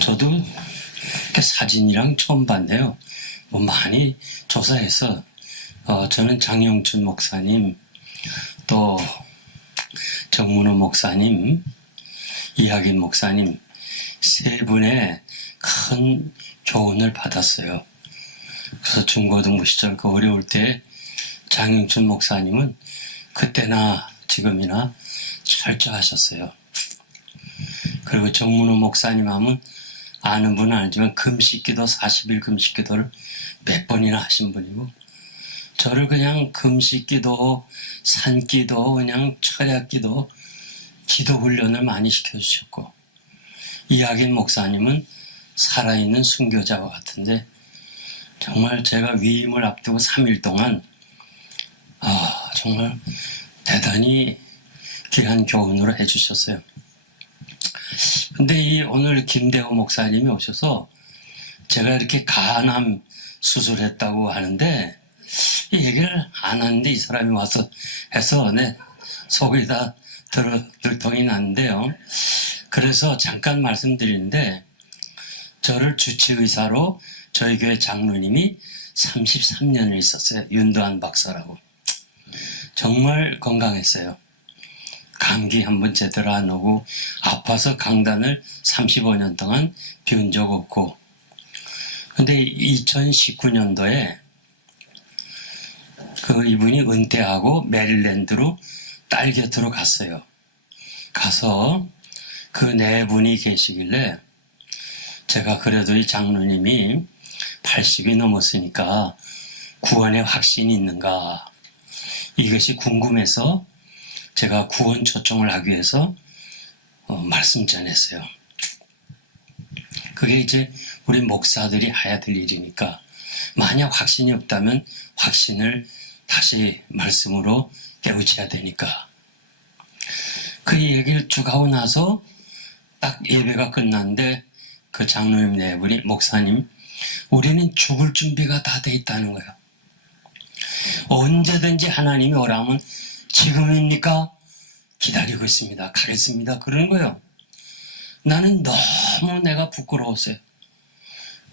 저도 이렇게 사진이랑 처음 봤네요. 뭐 많이 조사해서 저는 장영춘 목사님, 또 정문호 목사님, 이학인 목사님 세 분의 큰 교훈을 받았어요. 그래서 중고등부 시절 그 어려울 때 장영춘 목사님은 그때나 지금이나 철저하셨어요. 그리고 정문호 목사님 하면 아는 분은 알지만 금식기도 40일 금식기도를 몇 번이나 하신 분이고, 저를 그냥 금식기도 산기도 그냥 철야기도 기도 훈련을 많이 시켜주셨고, 이학인 목사님은 살아있는 순교자와 같은데 정말 제가 위임을 앞두고 3일 동안 정말 대단히 귀한 교훈으로 해주셨어요. 근데 오늘 김대호 목사님이 오셔서 제가 이렇게 간암 수술했다고 하는데 이 얘기를 안 하는데 이 사람이 와서 해서 내 속이 다 들통이 났는데요. 그래서 잠깐 말씀드리는데, 저를 주치의사로 저희 교회 장로님이 33년을 있었어요. 윤도한 박사라고. 정말 건강했어요. 감기 한번 제대로 안 오고 아파서 강단을 35년 동안 비운 적 없고, 근데 2019년도에 이분이 은퇴하고 메릴랜드로 딸 곁으로 갔어요. 가서 그 네 분이 계시길래 제가 그래도 이 장로님이 80이 넘었으니까 구원의 확신이 있는가, 이것이 궁금해서 제가 구원 초청을 하기 위해서 말씀 전했어요. 그게 이제 우리 목사들이 해야 될 일이니까, 만약 확신이 없다면 확신을 다시 말씀으로 깨우쳐야 되니까. 그 얘기를 쭉 하고 나서 딱 예배가 끝났는데 그 장로님 네 분이, 목사님, 우리는 죽을 준비가 다 돼 있다는 거예요. 언제든지 하나님이 오라면 지금입니까? 기다리고 있습니다. 가겠습니다. 그러는 거예요. 나는 너무 내가 부끄러웠어요.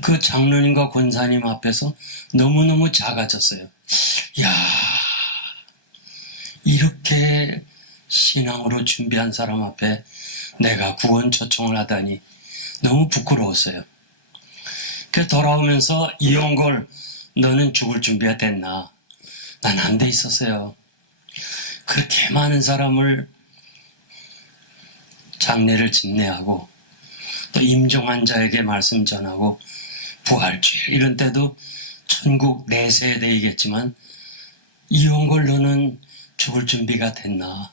그 장로님과 권사님 앞에서 너무너무 작아졌어요. 이야, 이렇게 신앙으로 준비한 사람 앞에 내가 구원 초청을 하다니 너무 부끄러웠어요. 그래서 돌아오면서 이용걸, 너는 죽을 준비가 됐나? 난 안 돼 있었어요. 그렇게 많은 사람을 장례를 집례하고 또 임종한 자에게 말씀 전하고 부활주일 이런 때도 천국 내세대이겠지만, 이용걸 너는 죽을 준비가 됐나?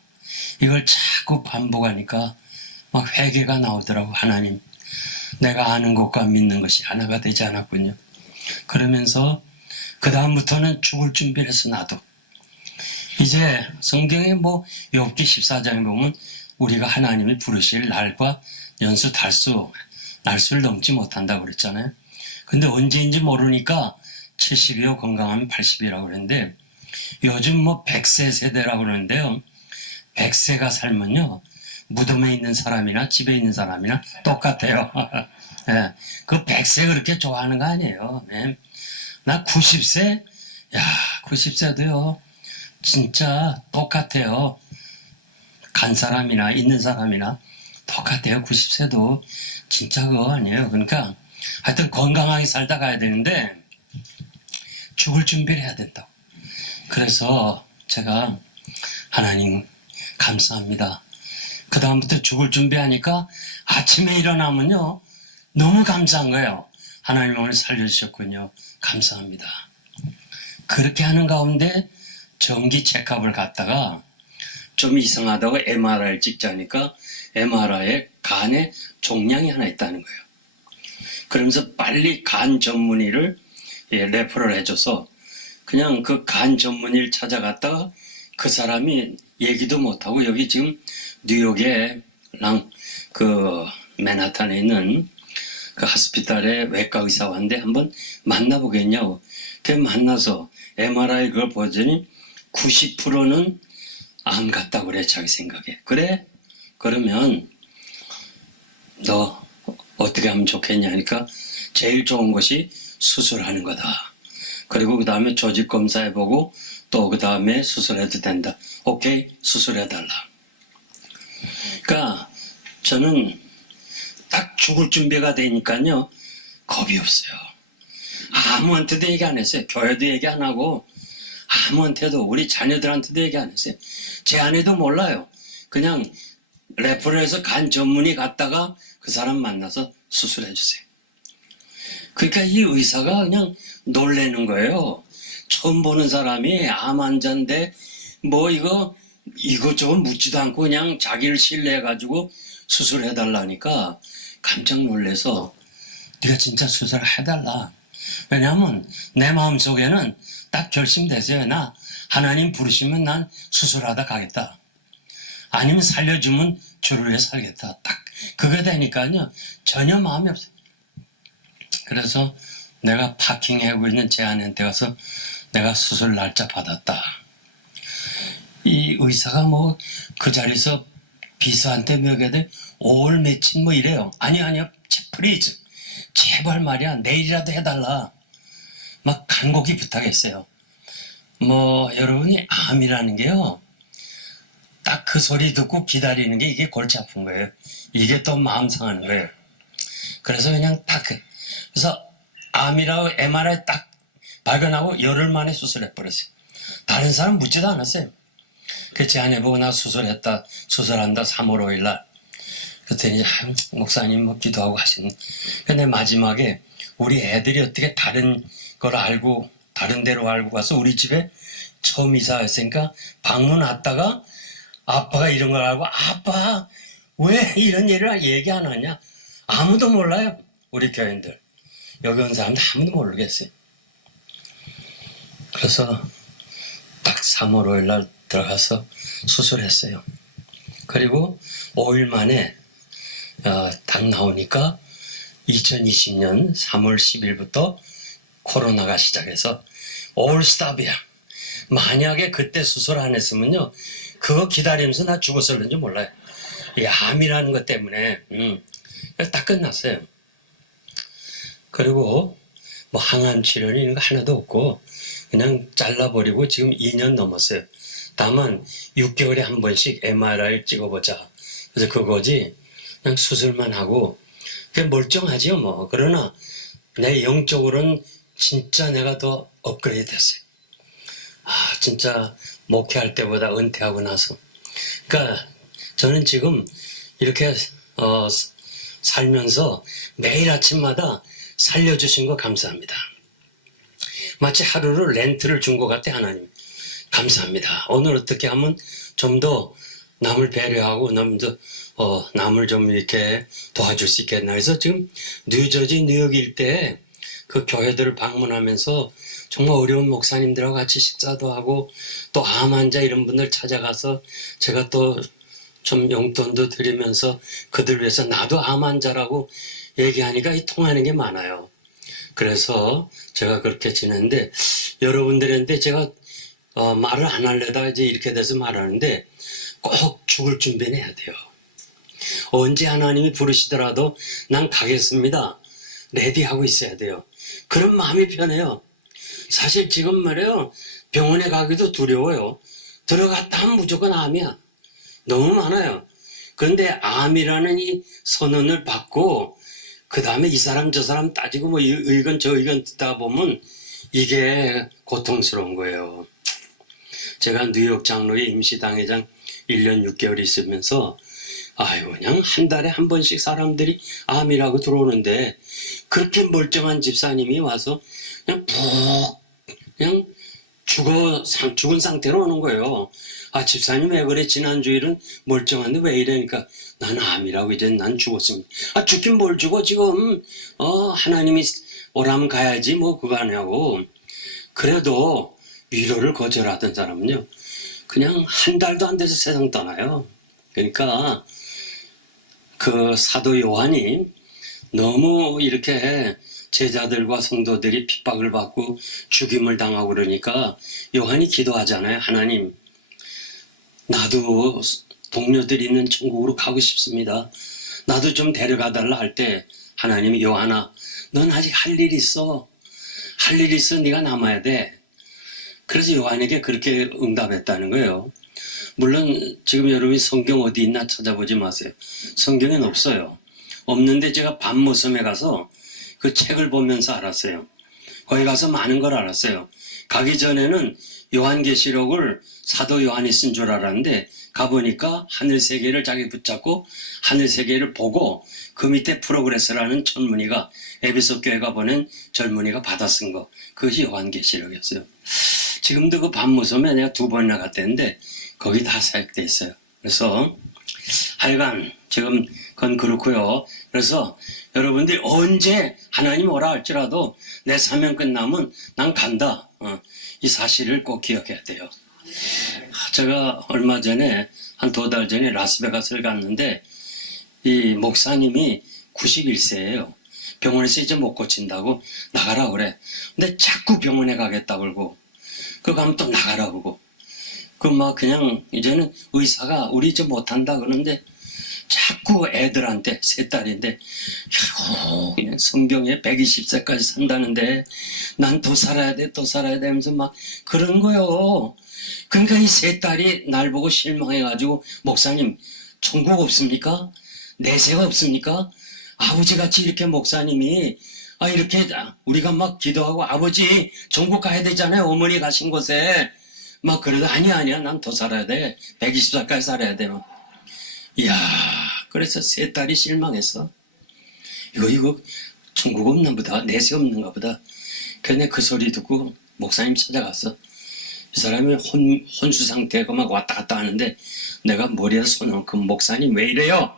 이걸 자꾸 반복하니까 막 회개가 나오더라고. 하나님, 내가 아는 것과 믿는 것이 하나가 되지 않았군요. 그러면서 그 다음부터는 죽을 준비를 해서 나도 이제 성경에 욥기 14장에 보면 우리가 하나님이 부르실 날과 연수 달수 날수를 넘지 못한다고 그랬잖아요. 근데 언제인지 모르니까 70이요 건강하면 80이라고 그랬는데, 요즘 100세 세대라고 그러는데요, 100세가 살면요 무덤에 있는 사람이나 집에 있는 사람이나 똑같아요. 네, 그 100세 그렇게 좋아하는 거 아니에요. 네. 나 90세? 야, 90세도요 진짜 똑같아요. 간 사람이나 있는 사람이나 똑같아요. 90세도 진짜 그거 아니에요. 그러니까 하여튼 건강하게 살다 가야 되는데 죽을 준비를 해야 된다고. 그래서 제가 하나님 감사합니다. 그 다음부터 죽을 준비하니까 아침에 일어나면요 너무 감사한 거예요. 하나님 오늘 살려주셨군요. 감사합니다. 그렇게 하는 가운데 정기 체크업을 갔다가 좀 이상하다고 MRI를 찍자니까 MRI에 간에 종양이 하나 있다는 거예요. 그러면서 빨리 간 전문의를 레퍼럴 해줘서 그냥 그 간 전문의를 찾아갔다가 그 사람이 얘기도 못하고, 여기 지금 뉴욕에 맨하탄에 있는 그 하스피탈에 외과 의사 왔는데 한번 만나보겠냐고. 그 만나서 MRI 그걸 보더니 90%는 암 같다고 그래, 자기 생각에. 그래? 그러면 너 어떻게 하면 좋겠냐 하니까 제일 좋은 것이 수술하는 거다. 그리고 그 다음에 조직 검사해보고 또 그 다음에 수술해도 된다. 오케이, 수술해달라. 그러니까 저는 딱 죽을 준비가 되니까요 겁이 없어요. 아무한테도 얘기 안 했어요. 교회도 얘기 안 하고 아무한테도, 우리 자녀들한테도 얘기 안 했어요. 제 아내도 몰라요. 그냥 레퍼럴에서 간 전문의 갔다가 그 사람 만나서 수술해 주세요. 그러니까 이 의사가 그냥 놀래는 거예요. 처음 보는 사람이 암 환자인데 뭐 이것저것 묻지도 않고 그냥 자기를 신뢰해가지고 수술해달라니까 깜짝 놀래서 네가 진짜 수술해달라. 왜냐하면 내 마음속에는 딱 결심됐어요. 나 하나님 부르시면 난 수술하다 가겠다. 아니면 살려주면 주를 위해 살겠다. 딱 그게 되니까요 전혀 마음이 없어요. 그래서 내가 파킹하고 있는 제 아내한테 가서 내가 수술 날짜 받았다. 이 의사가 뭐 그 자리에서 비서한테 먹여야 5월 며칠 뭐 이래요. 아니요 플리즈 제발 말이야 내일이라도 해달라. 막 간곡히 부탁했어요. 뭐 여러분이 암이라는 게요 딱 그 소리 듣고 기다리는 게 이게 골치 아픈 거예요. 이게 또 마음 상하는 거예요. 그래서 그냥 딱 그래서 암이라고 MRI 딱 발견하고 열흘 만에 수술해버렸어요. 다른 사람 묻지도 않았어요. 그 제 아내 보고 나 수술한다 3월 5일 날. 그랬더니 목사님 뭐 기도하고 하시는. 근데 마지막에 우리 애들이 어떻게 다른 걸 알고 다른 데로 알고 가서 우리 집에 처음 이사 왔으니까 방문 왔다가 아빠가 이런 걸 알고 아빠 왜 이런 일을 얘기 안 하냐. 아무도 몰라요. 우리 교인들. 여기 온 사람들 아무도 모르겠어요. 그래서 딱 3월 5일 날 들어가서 수술했어요. 그리고 5일 만에 딱 나오니까 2020년 3월 10일부터 코로나가 시작해서 올스탑이야. 만약에 그때 수술 안 했으면요 그거 기다리면서 나 죽었을는지 몰라요. 이 암이라는 것 때문에 딱 끝났어요. 그리고 뭐 항암 치료는 이런 거 하나도 없고 그냥 잘라버리고 지금 2년 넘었어요. 다만 6개월에 한 번씩 MRI 찍어보자. 그래서 그거지 그냥 수술만 하고 그냥 멀쩡하지요 뭐. 그러나 내 영적으로는 진짜 내가 더 업그레이드 됐어요. 진짜 목회할 때보다 은퇴하고 나서. 그러니까 저는 지금 이렇게 살면서 매일 아침마다 살려주신 거 감사합니다. 마치 하루를 렌트를 준 것 같아 하나님. 감사합니다. 오늘 어떻게 하면 좀 더 남을 배려하고 남을 좀 이렇게 도와줄 수 있겠나 해서 지금 뉴저지 뉴욕 일대에 그 교회들을 방문하면서 정말 어려운 목사님들하고 같이 식사도 하고 또 암 환자 이런 분들 찾아가서 제가 또 좀 용돈도 드리면서 그들 위해서 나도 암 환자라고 얘기하니까 통하는 게 많아요. 그래서 제가 그렇게 지냈는데 여러분들한테 제가 말을 안 하려다가 이제 이렇게 돼서 말하는데 꼭 죽을 준비는 해야 돼요. 언제 하나님이 부르시더라도 난 가겠습니다. 레디하고 있어야 돼요. 그런 마음이 편해요. 사실 지금 말이에요. 병원에 가기도 두려워요. 들어갔다 하면 무조건 암이야. 너무 많아요. 그런데 암이라는 이 선언을 받고 그 다음에 이 사람 저 사람 따지고 뭐 이 의견 저 의견 듣다 보면 이게 고통스러운 거예요. 제가 뉴욕 장로의 임시당회장 1년 6개월 있으면서 그냥 한 달에 한 번씩 사람들이 암이라고 들어오는데 그렇게 멀쩡한 집사님이 와서 그냥 죽은 상태로 오는 거예요. 집사님 왜 그래? 지난주일은 멀쩡한데 왜 이러니까 나는 암이라고 이제 난 죽었습니다. 죽긴 뭘 죽어 지금. 하나님이 오라면 가야지 뭐 그거 아니냐고. 그래도 위로를 거절하던 사람은요. 그냥 한 달도 안 돼서 세상 떠나요. 그러니까 그 사도 요한이 너무 이렇게 제자들과 성도들이 핍박을 받고 죽임을 당하고 그러니까 요한이 기도하잖아요. 하나님, 나도 동료들이 있는 천국으로 가고 싶습니다. 나도 좀 데려가달라 할 때 하나님이 요한아, 넌 아직 할 일 있어. 할 일 있어. 네가 남아야 돼. 그래서 요한에게 그렇게 응답했다는 거예요. 물론 지금 여러분이 성경 어디 있나 찾아보지 마세요. 성경엔 없어요. 없는데 제가 밤모섬에 가서 그 책을 보면서 알았어요. 거기 가서 많은 걸 알았어요. 가기 전에는 요한계시록을 사도 요한이 쓴 줄 알았는데 가보니까 하늘세계를 자기 붙잡고 하늘세계를 보고 그 밑에 프로그레스라는 전문의가 에베소 교회가 보낸 젊은이가 받아 쓴 거, 그것이 요한계시록이었어요. 지금도 그 밤모섬에 내가 2번이나 갔다는데 거기 다 사역돼 있어요. 그래서 하여간 지금 그건 그렇고요. 그래서 여러분들이 언제 하나님 오라 할지라도 내 사명 끝나면 난 간다. 이 사실을 꼭 기억해야 돼요. 제가 얼마 전에 한 2달 전에 라스베가스를 갔는데 이 목사님이 91세예요. 병원에서 이제 못 고친다고 나가라 그래. 근데 자꾸 병원에 가겠다 그러고 그 가면 또 나가라 그러고 그 막 그냥 이제는 의사가 우리 이제 못한다 그러는데 자꾸 애들한테 3딸인데 그냥 성병에 120세까지 산다는데 난 더 살아야 돼 더 살아야 돼 하면서 막 그런 거요. 그러니까 이 3딸이 날 보고 실망해가지고 목사님 천국 없습니까? 내세가 없습니까? 아버지같이 이렇게 목사님이 이렇게 우리가 막 기도하고 아버지 천국 가야 되잖아요. 어머니 가신 곳에 막 그러다 아니야 난 더 살아야 돼 120살까지 살아야 돼. 이야, 그래서 3딸이 실망했어. 이거 천국 없나 보다, 내세 없는가 보다. 그런데 그 소리 듣고 목사님 찾아갔어. 이 사람이 혼수 상태가 막 왔다 갔다 하는데 내가 머리에 손 얹고 목사님 왜 이래요?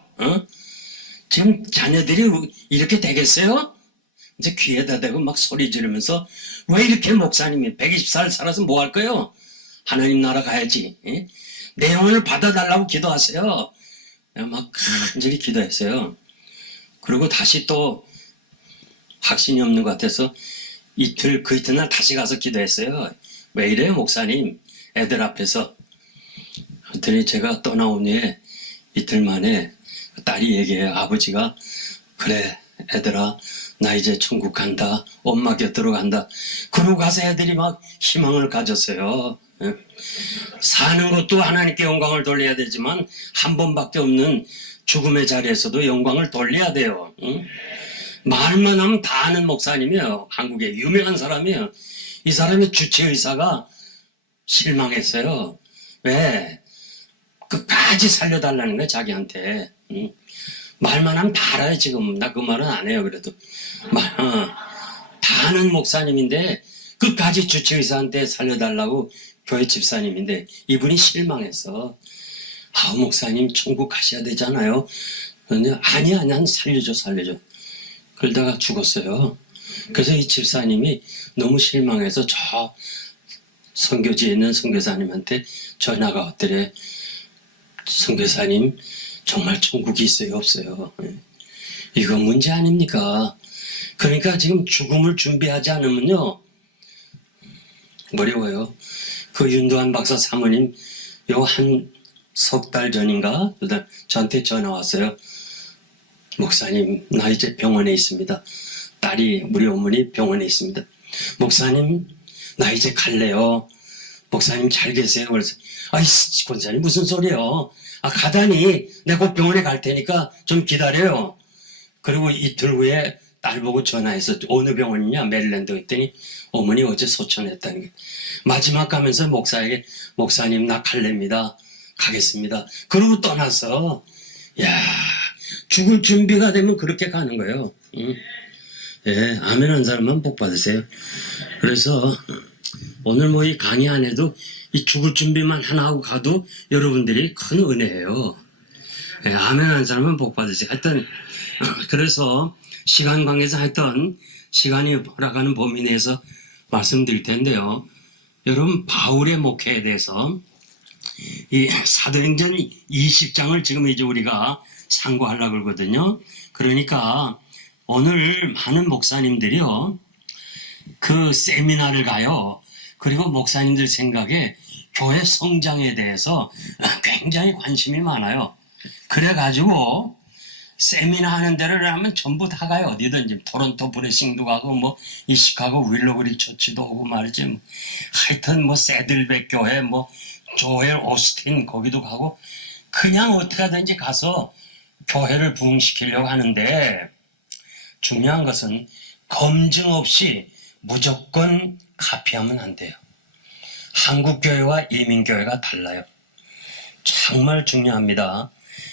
지금 자녀들이 이렇게 되겠어요? 이제 귀에다 대고 막 소리 지르면서 왜 이렇게 목사님이 120살 살아서 뭐 할 거예요? 하나님 나라 가야지. 내 영혼을 받아달라고 기도하세요. 내가 막 간절히 기도했어요. 그리고 다시 또 확신이 없는 것 같아서 그 이튿날 다시 가서 기도했어요. 왜 이래요 목사님? 애들 앞에서. 그랬더니 제가 떠나온 후에 이틀 만에 딸이 얘기해요. 아버지가 그래 애들아 나 이제 천국 간다. 엄마 곁으로 간다. 그러고 가서 애들이 막 희망을 가졌어요. 사는 것도 하나님께 영광을 돌려야 되지만 한 번밖에 없는 죽음의 자리에서도 영광을 돌려야 돼요. 말만 하면 다 아는 목사님이에요. 한국에 유명한 사람이에요. 이 사람의 주치의사가 실망했어요. 왜? 끝까지 살려달라는 거야 자기한테. 말만 하면 다 알아요. 지금 나 그 말은 안 해요. 그래도 다 아는 목사님인데 끝까지 주치의사한테 살려달라고 교회 집사님인데 이분이 실망했어. 목사님 천국 가셔야 되잖아요. 그런데 아니야 난 살려줘. 그러다가 죽었어요. 그래서 이 집사님이 너무 실망해서 저 선교지에 있는 선교사님한테 전화가 왔더래. 선교사님 정말 천국이 있어요 없어요? 이거 문제 아닙니까? 그러니까 지금 죽음을 준비하지 않으면요 어려워요. 그 윤도한 박사 사모님 요 한 석 달 전인가 저한테 전화 왔어요. 목사님 나 이제 병원에 있습니다. 딸이 우리 어머니 병원에 있습니다. 목사님 나 이제 갈래요. 목사님 잘 계세요. 그래서 권사님 무슨 소리요? 가다니 내가 곧 병원에 갈 테니까 좀 기다려요. 그리고 이틀 후에 딸 보고 전화해서 어느 병원이냐 메릴랜드 했더니 어머니 어제 소천했다는 게 마지막 가면서 목사에게 목사님 나 갈래입니다. 가겠습니다. 그러고 떠났어. 야 죽을 준비가 되면 그렇게 가는 거예요. 예, 아멘 한 사람만 복 받으세요. 그래서 오늘 뭐 이 강의 안 해도 이 죽을 준비만 하나 하고 가도 여러분들이 큰 은혜예요. 예, 아멘 한 사람만 복 받으세요. 하여튼 그래서 시간 관계에서 하여튼 시간이 허락하는 범위 내에서 말씀드릴 텐데요. 여러분 바울의 목회에 대해서 이 사도행전 20장을 지금 이제 우리가 상고하려고 그러거든요. 그러니까 오늘 많은 목사님들이요 그 세미나를 가요. 그리고 목사님들 생각에 교회 성장에 대해서 굉장히 관심이 많아요. 그래가지고 세미나 하는 데를 하면 전부 다 가요. 어디든지. 토론토 브레싱도 가고, 뭐, 이 시카고 윌로그리 처치도 오고 말이지. 뭐. 하여튼 뭐, 세들백 교회, 뭐, 조엘 오스틴 거기도 가고, 그냥 어떻게 하든지 가서 교회를 부흥시키려고 하는데, 중요한 것은 검증 없이 무조건 카피하면 안 돼요. 한국교회와 이민교회가 달라요. 정말 중요합니다.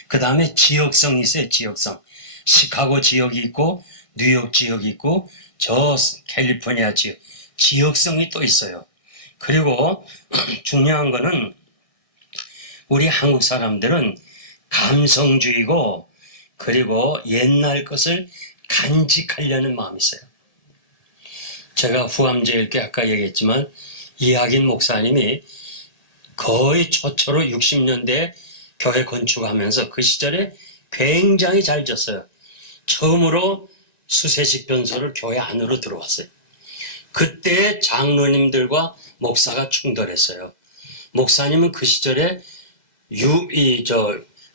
그 다음에 지역성이 있어요. 지역성. 시카고 지역이 있고 뉴욕 지역이 있고 저 캘리포니아 지역. 지역성이 또 있어요. 그리고 중요한 거는 우리 한국 사람들은 감성주의고 그리고 옛날 것을 간직하려는 마음이 있어요. 제가 후암제일교회 아까 얘기했지만 이학인 목사님이 거의 초초로 60년대에 교회 건축하면서 그 시절에 굉장히 잘 졌어요. 처음으로 수세식 변소를 교회 안으로 들어왔어요. 그때 장로님들과 목사가 충돌했어요. 목사님은 그 시절에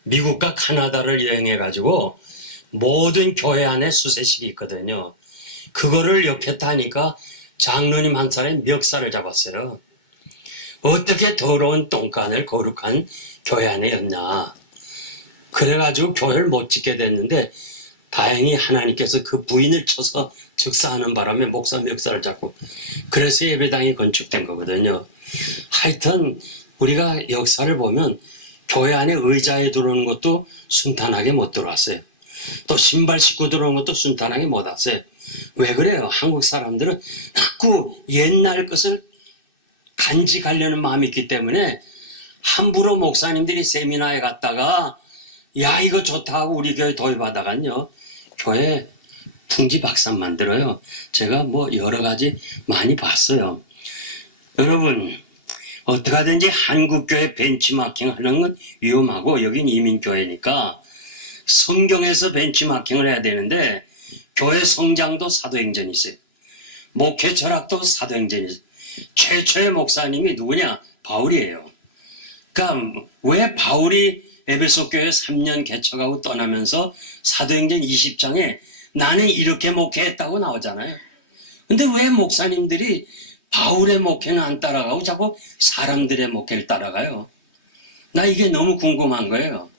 미국과 카나다를 여행해가지고 모든 교회 안에 수세식이 있거든요. 그거를 옆에다 하니까 장로님 한 사람이 멱살을 잡았어요. 어떻게 더러운 똥간을 거룩한 교회 안에 였냐. 그래가지고 교회를 못 짓게 됐는데 다행히 하나님께서 그 부인을 쳐서 즉사하는 바람에 목사 멱살을 잡고 그래서 예배당이 건축된 거거든요. 하여튼 우리가 역사를 보면 교회 안에 의자에 들어오는 것도 순탄하게 못 들어왔어요. 또 신발 신고 들어오는 것도 순탄하게 못 왔어요. 왜 그래요? 한국 사람들은 자꾸 옛날 것을 간직하려는 마음이 있기 때문에 함부로 목사님들이 세미나에 갔다가 야 이거 좋다 하고 우리 교회 도입하다간요 교회 풍지박산 만들어요. 제가 뭐 여러 가지 많이 봤어요. 여러분 어떻게 하든지 한국교회 벤치마킹 하는 건 위험하고 여긴 이민교회니까 성경에서 벤치마킹을 해야 되는데 교회 성장도 사도행전이 있어요. 목회 철학도 사도행전이 있어요. 최초의 목사님이 누구냐? 바울이에요. 그러니까 왜 바울이 에베소 교회 3년 개척하고 떠나면서 사도행전 20장에 나는 이렇게 목회했다고 나오잖아요. 근데 왜 목사님들이 바울의 목회는 안 따라가고 자꾸 사람들의 목회를 따라가요? 나 이게 너무 궁금한 거예요.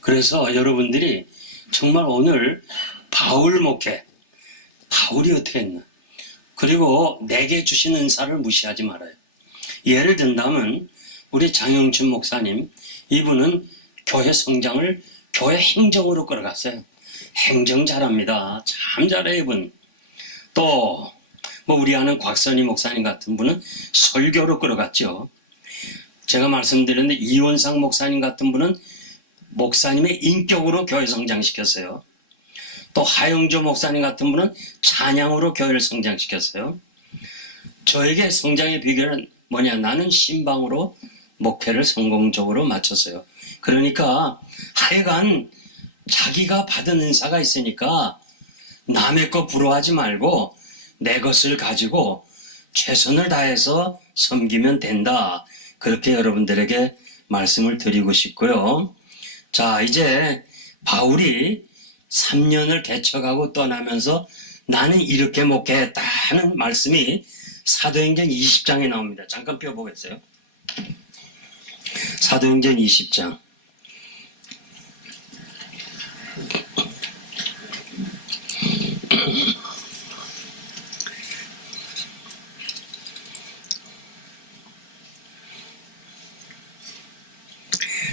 그래서 여러분들이 정말 오늘 바울 목회, 바울이 어떻게 했나? 그리고 내게 주신 은사를 무시하지 말아요. 예를 든다면 우리 장영춘 목사님, 이분은 교회 성장을 교회 행정으로 끌어갔어요. 행정 잘합니다. 참 잘해요, 이분. 또 뭐 우리 아는 곽선희 목사님 같은 분은 설교로 끌어갔죠. 제가 말씀드렸는데 이원상 목사님 같은 분은 목사님의 인격으로 교회 성장시켰어요. 또 하영조 목사님 같은 분은 찬양으로 교회를 성장시켰어요. 저에게 성장의 비결은 뭐냐? 나는 신방으로 목회를 성공적으로 마쳤어요. 그러니까 하여간 자기가 받은 은사가 있으니까 남의 거 부러워하지 말고 내 것을 가지고 최선을 다해서 섬기면 된다. 그렇게 여러분들에게 말씀을 드리고 싶고요. 자, 이제 바울이 3년을 개척하고 떠나면서 나는 이렇게 목회했다는 말씀이 사도행전 20장에 나옵니다. 잠깐 펴보겠어요. 사도행전 20장.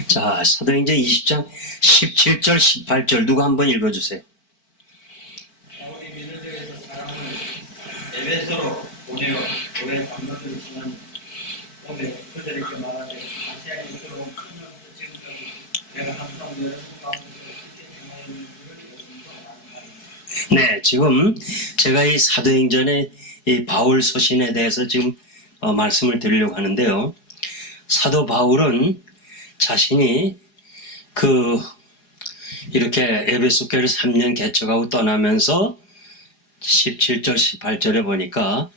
자, 사도행전 20장 17절, 18절 누가 한번 읽어주세요. 바울이 미네소에서 사람을 에베소로 보내어 교회 감독을 지난 오매 그들에게 말하되 아시아에 들어온 큰 명부터 지금까지 내가 항상 여러 가운데서 쉽게 행하였는 줄을 여러분도 아나니. 네, 지금 제가 이 사도행전의 이 바울 서신에 대해서 지금 말씀을 드리려고 하는데요. 사도 바울은 자신이 이렇게 에베소 교회를 3년 개척하고 떠나면서 17절, 18절에 보니까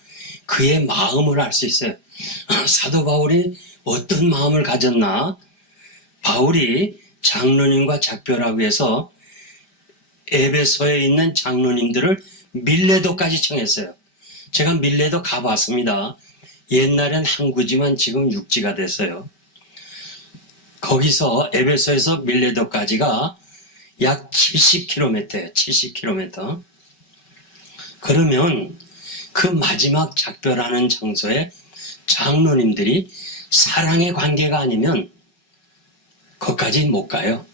그의 마음을 알 수 있어요. 사도 바울이 어떤 마음을 가졌나? 바울이 장로님과 작별하기 위해서 에베소에 있는 장로님들을 밀레도까지 청했어요. 제가 밀레도 가봤습니다. 옛날엔 항구지만 지금 육지가 됐어요. 거기서 에베소에서 밀레도까지가 약 70km예요. 70km. 그러면 그 마지막 작별하는 장소에 장로님들이 사랑의 관계가 아니면 거기까지 못 가요.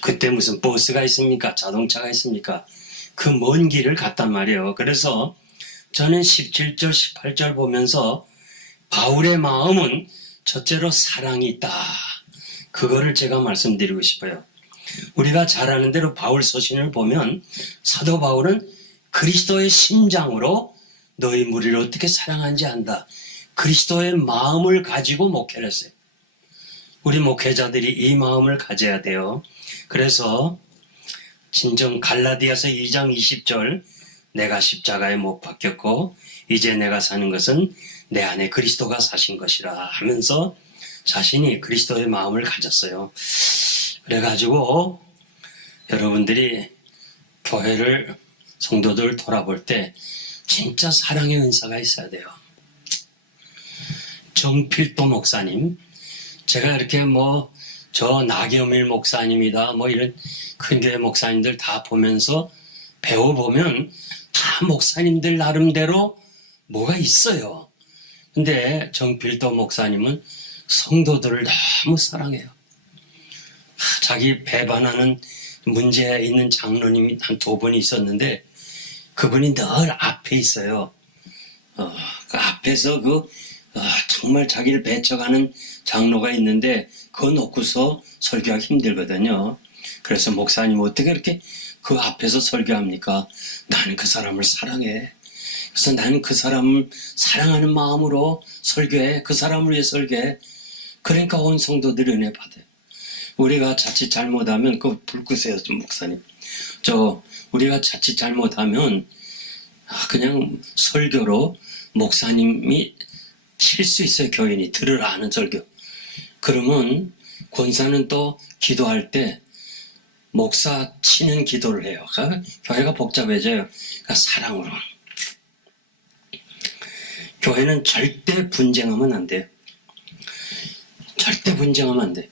그때 무슨 버스가 있습니까? 자동차가 있습니까? 그 먼 길을 갔단 말이에요. 그래서 저는 17절, 18절 보면서 바울의 마음은 첫째로 사랑이 있다. 그거를 제가 말씀드리고 싶어요. 우리가 잘 아는 대로 바울 서신을 보면 사도 바울은 그리스도의 심장으로 너희 무리를 어떻게 사랑하는지 안다. 그리스도의 마음을 가지고 목회를 했어요. 우리 목회자들이 이 마음을 가져야 돼요. 그래서 진정 갈라디아서 2장 20절 내가 십자가에 못 박혔고 이제 내가 사는 것은 내 안에 그리스도가 사신 것이라 하면서 자신이 그리스도의 마음을 가졌어요. 그래가지고 여러분들이 교회를 성도들 돌아볼 때 진짜 사랑의 은사가 있어야 돼요. 정필도 목사님, 제가 이렇게 저 나겸일 목사님이다 이런 큰 교회 목사님들 다 보면서 배워보면 다 목사님들 나름대로 뭐가 있어요. 근데 정필도 목사님은 성도들을 너무 사랑해요. 자기 배반하는 문제 있는 장로님이 한 2분이 있었는데 그분이 늘 앞에 있어요. 그 앞에서 정말 자기를 배척하는 장로가 있는데 그거 놓고서 설교하기 힘들거든요. 그래서 목사님 어떻게 이렇게 그 앞에서 설교합니까? 나는 그 사람을 사랑해. 그래서 나는 그 사람을 사랑하는 마음으로 설교해. 그 사람을 위해 설교해. 그러니까 온 성도들이 은혜 받아요. 우리가 자칫 잘못하면 불 끄세요, 목사님. 우리가 자칫 잘못하면 그냥 설교로 목사님이 칠 수 있어요. 교인이 들으라 하는 설교. 그러면 권사는 또 기도할 때 목사 치는 기도를 해요. 그러니까 교회가 복잡해져요. 그러니까 사랑으로. 교회는 절대 분쟁하면 안 돼요. 절대 분쟁하면 안 돼요.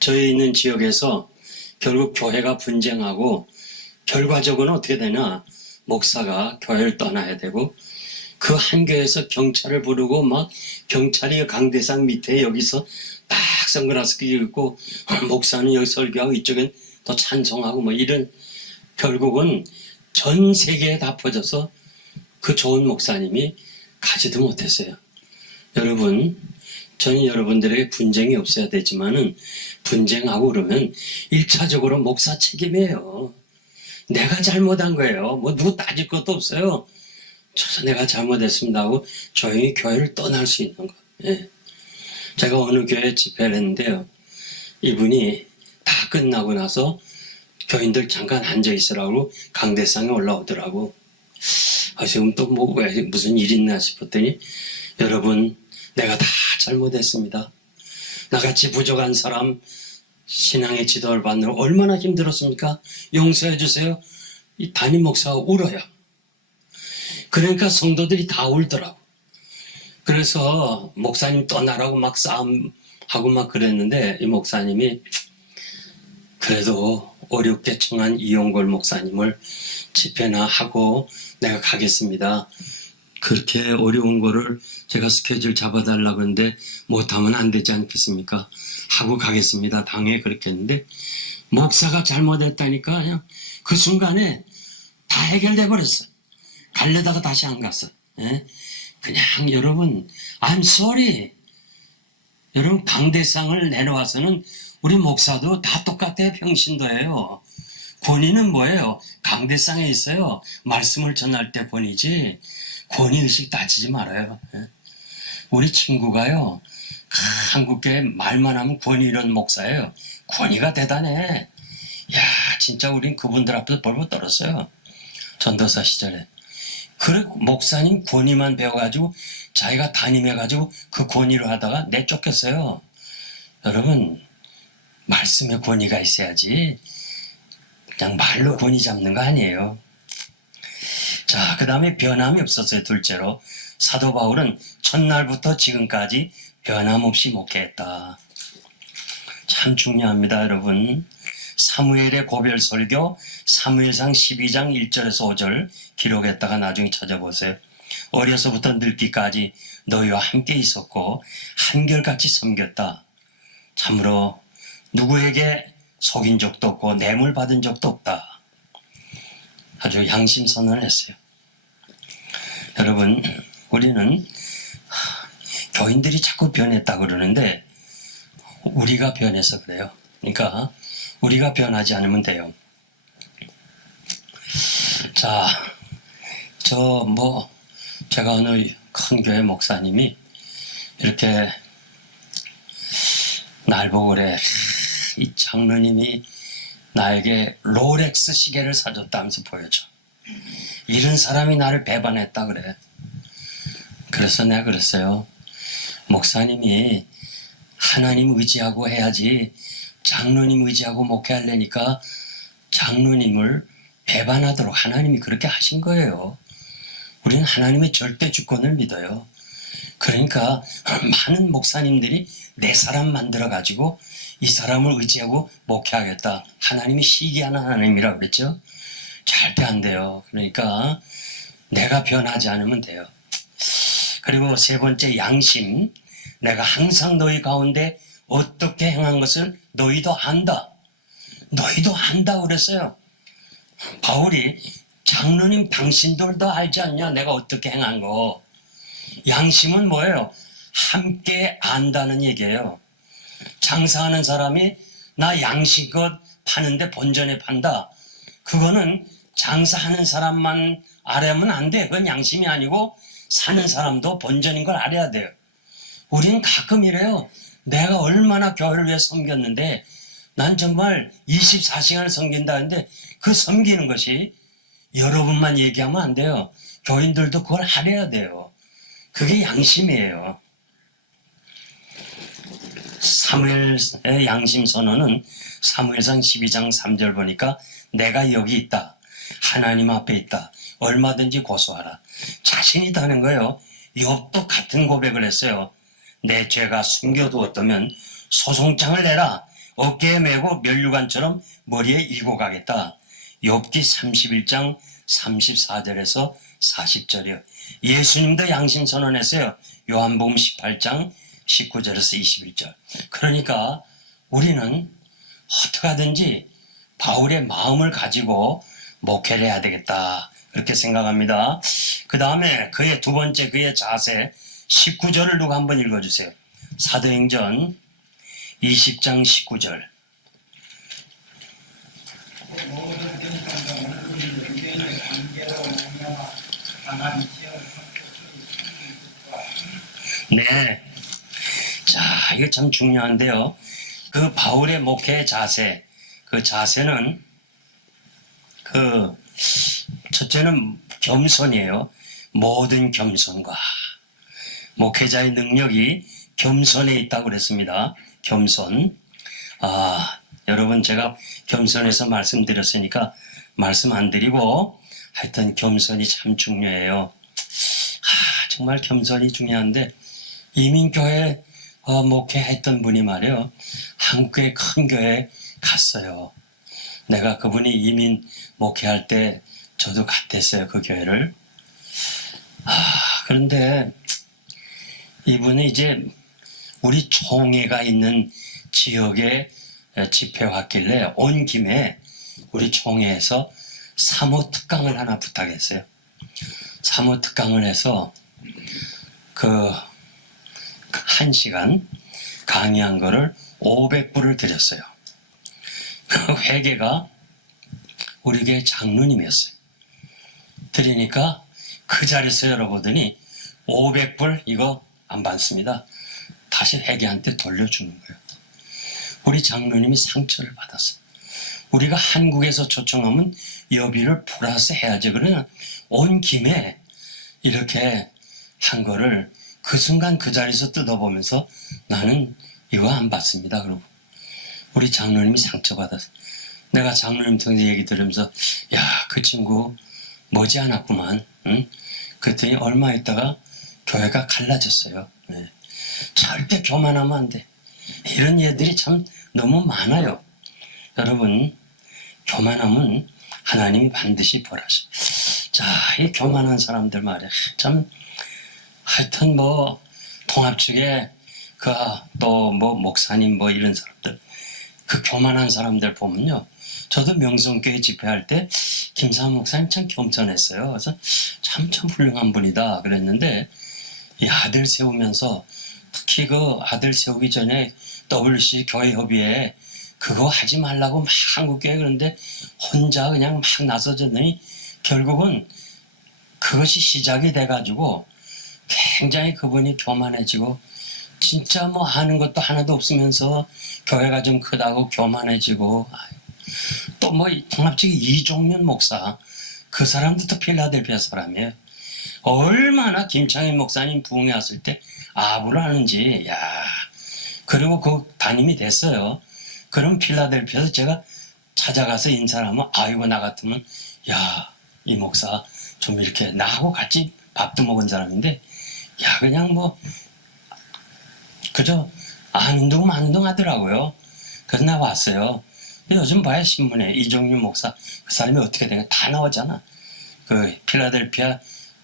저희 있는 지역에서 결국 교회가 분쟁하고 결과적으로는 어떻게 되냐. 목사가 교회를 떠나야 되고 그 한 교회에서 경찰을 부르고 경찰이 강대상 밑에 여기서 딱 선글라스 끼고 있고 목사는 여기 설교하고 이쪽엔 또 찬송하고 이런 결국은 전 세계에 다 퍼져서 그 좋은 목사님이 가지도 못했어요. 여러분, 저는 여러분들에게 분쟁이 없어야 되지만은 분쟁하고 그러면 1차적으로 목사 책임이에요. 내가 잘못한 거예요. 누구 따질 것도 없어요. 내가 잘못했습니다 하고 조용히 교회를 떠날 수 있는 거. 예. 제가 어느 교회 집회를 했는데요. 이분이 다 끝나고 나서 교인들 잠깐 앉아 있으라고 강대상에 올라오더라고. 지금 또 왜 무슨 일 있나 싶었더니 여러분 내가 다 잘못했습니다. 나같이 부족한 사람 신앙의 지도를 받느라 얼마나 힘들었습니까? 용서해 주세요. 이 담임 목사가 울어요. 그러니까 성도들이 다 울더라고. 그래서 목사님 떠나라고 싸움하고 그랬는데 이 목사님이 그래도 어렵게 청한 이용걸 목사님을 집회나 하고 내가 가겠습니다. 그렇게 어려운 거를 제가 스케줄 잡아달라고 했는데 못하면 안 되지 않겠습니까? 하고 가겠습니다. 당연히 그렇게 했는데 목사가 잘못했다니까 그냥 그 순간에 다 해결돼 버렸어. 가려다가 다시 안 갔어. 예? 그냥 여러분 I'm sorry. 여러분 강대상을 내려와서는 우리 목사도 다 똑같아요. 평신도예요. 권위는 뭐예요? 강대상에 있어요. 말씀을 전할 때 권위지 권위의식 따지지 말아요. 예? 우리 친구가요. 한국교회 말만 하면 권위 이런 목사예요. 권위가 대단해. 야 진짜 우린 그분들 앞에서 벌벌 떨었어요. 전도사 시절에. 그래 목사님 권위만 배워가지고 자기가 담임해가지고 그 권위로 하다가 내쫓겼어요. 여러분 말씀에 권위가 있어야지 그냥 말로 권위 잡는 거 아니에요. 자, 그 다음에 변함이 없었어요. 둘째로, 사도 바울은 첫날부터 지금까지 변함없이 목회했다. 참 중요합니다, 여러분. 사무엘의 고별 설교, 사무엘상 12장 1절에서 5절 기록했다가 나중에 찾아보세요. 어려서부터 늙기까지 너희와 함께 있었고 한결같이 섬겼다. 참으로 누구에게 속인 적도 없고 뇌물 받은 적도 없다. 아주 양심 선언을 했어요. 여러분, 우리는 교인들이 자꾸 변했다 그러는데 우리가 변해서 그래요. 그러니까 우리가 변하지 않으면 돼요. 자, 제가 어느 큰 교회 목사님이 이렇게 날 보고 그래. 이 장로님이 나에게 롤렉스 시계를 사줬다면서 보여줘. 이런 사람이 나를 배반했다 그래. 그래서 내가 그랬어요. 목사님이 하나님 의지하고 해야지 장로님 의지하고 목회하려니까 장로님을 배반하도록 하나님이 그렇게 하신 거예요. 우리는 하나님의 절대 주권을 믿어요. 그러니까 많은 목사님들이 내 사람 만들어가지고 이 사람을 의지하고 목회하겠다. 하나님이 시기하는 하나님이라고 그랬죠. 절대 안 돼요. 그러니까 내가 변하지 않으면 돼요. 그리고 세 번째, 양심. 내가 항상 너희 가운데 어떻게 행한 것을 너희도 안다. 너희도 안다 그랬어요. 바울이 장로님 당신들도 알지 않냐 내가 어떻게 행한 거. 양심은 뭐예요? 함께 안다는 얘기예요. 장사하는 사람이 나 양식껏 파는데 본전에 판다. 그거는 장사하는 사람만 알아면 안 돼. 그건 양심이 아니고 사는 사람도 본전인 걸 알아야 돼요. 우리는 가끔 이래요. 내가 얼마나 교회를 위해 섬겼는데 난 정말 24시간을 섬긴다는데 그 섬기는 것이 여러분만 얘기하면 안 돼요. 교인들도 그걸 알아야 돼요. 그게 양심이에요. 사무엘의 양심 선언은 사무엘상 12장 3절 보니까 내가 여기 있다. 하나님 앞에 있다. 얼마든지 고소하라. 자신이 있다는 거예요. 욥도 같은 고백을 했어요. 내 죄가 숨겨두었다면 소송장을 내라. 어깨에 메고 면류관처럼 머리에 이고 가겠다. 욥기 31장 34절에서 40절이요. 예수님도 양심 선언했어요. 요한복음 18장 19절에서 21절. 그러니까 우리는 어떻게 하든지 바울의 마음을 가지고 목회를 해야 되겠다. 그렇게 생각합니다. 그 다음에 그의 두 번째 그의 자세 19절을 누가 한번 읽어주세요. 사도행전 20장 19절. 네. 자, 이거 참 중요한데요. 그 바울의 목회 자세, 그 자세는 첫째는 겸손이에요. 모든 겸손과 목회자의 능력이 겸손에 있다고 그랬습니다. 겸손. 여러분 제가 겸손해서 말씀드렸으니까 말씀 안 드리고 하여튼 겸손이 참 중요해요. 정말 겸손이 중요한데 이민교회 목회했던 분이 말이에요. 한국의 큰 교회에 갔어요. 내가 그분이 이민 목회할 때 저도 갔댔어요. 그 교회를. 그런데 이분이 이제 우리 총회가 있는 지역에 집회 왔길래 온 김에 우리 총회에서 사모특강을 하나 부탁했어요. 사모특강을 해서 그 1시간 강의한 거를 500불을 드렸어요. 그 회계가 우리 교회 장로님이었어요. 드리니까 그 자리에서 열어보더니 500불 이거 안 받습니다. 다시 회계한테 돌려주는 거예요. 우리 장로님이 상처를 받았어요. 우리가 한국에서 초청하면 여비를 플러스 해야지. 그러면 온 김에 이렇게 한 거를 그 순간 그 자리에서 뜯어보면서 나는 이거 안 받습니다. 그러고 우리 장로님이 상처받았어요. 내가 장로님한테 얘기 들으면서 야, 그 친구 머지않았구만. 응? 그랬더니 얼마 있다가 교회가 갈라졌어요. 네. 절대 교만하면 안 돼. 이런 얘들이 참 너무 많아요. 여러분, 교만하면 하나님이 반드시 벌하셔. 자, 이 교만한 사람들 말이야. 참, 하여튼 뭐, 통합 측에 또 뭐 목사님 뭐 이런 사람들, 그 교만한 사람들 보면요. 저도 명성교회 집회할 때 김사한 목사님 참 겸손했어요. 그래서 참 훌륭한 분이다 그랬는데, 이 아들 세우면서 특히 그 아들 세우기 전에 WC 교회 협의회 그거 하지 말라고 막 한국교회 그런데 혼자 그냥 막 나서졌더니 결국은 그것이 시작이 돼가지고 굉장히 그분이 교만해지고 진짜 뭐 하는 것도 하나도 없으면서 교회가 좀 크다고 교만해지고 또 뭐 통합적인 이종윤 목사 그 사람도 또 필라델피아 사람이에요. 얼마나 김창인 목사님 부흥회 왔을 때 아부를 하는지 야 그리고 그 담임이 됐어요. 그럼 필라델피아에서 제가 찾아가서 인사를 하면 아이고 나 같으면 야 이 목사 좀 이렇게 나하고 같이 밥도 먹은 사람인데 야 그냥 뭐 그저 아는 둥 마는 둥 하더라고요. 그래서 나 왔어요. 요즘 봐야 신문에 이종윤 목사 그 사람이 어떻게 되냐 다 나오잖아. 그 필라델피아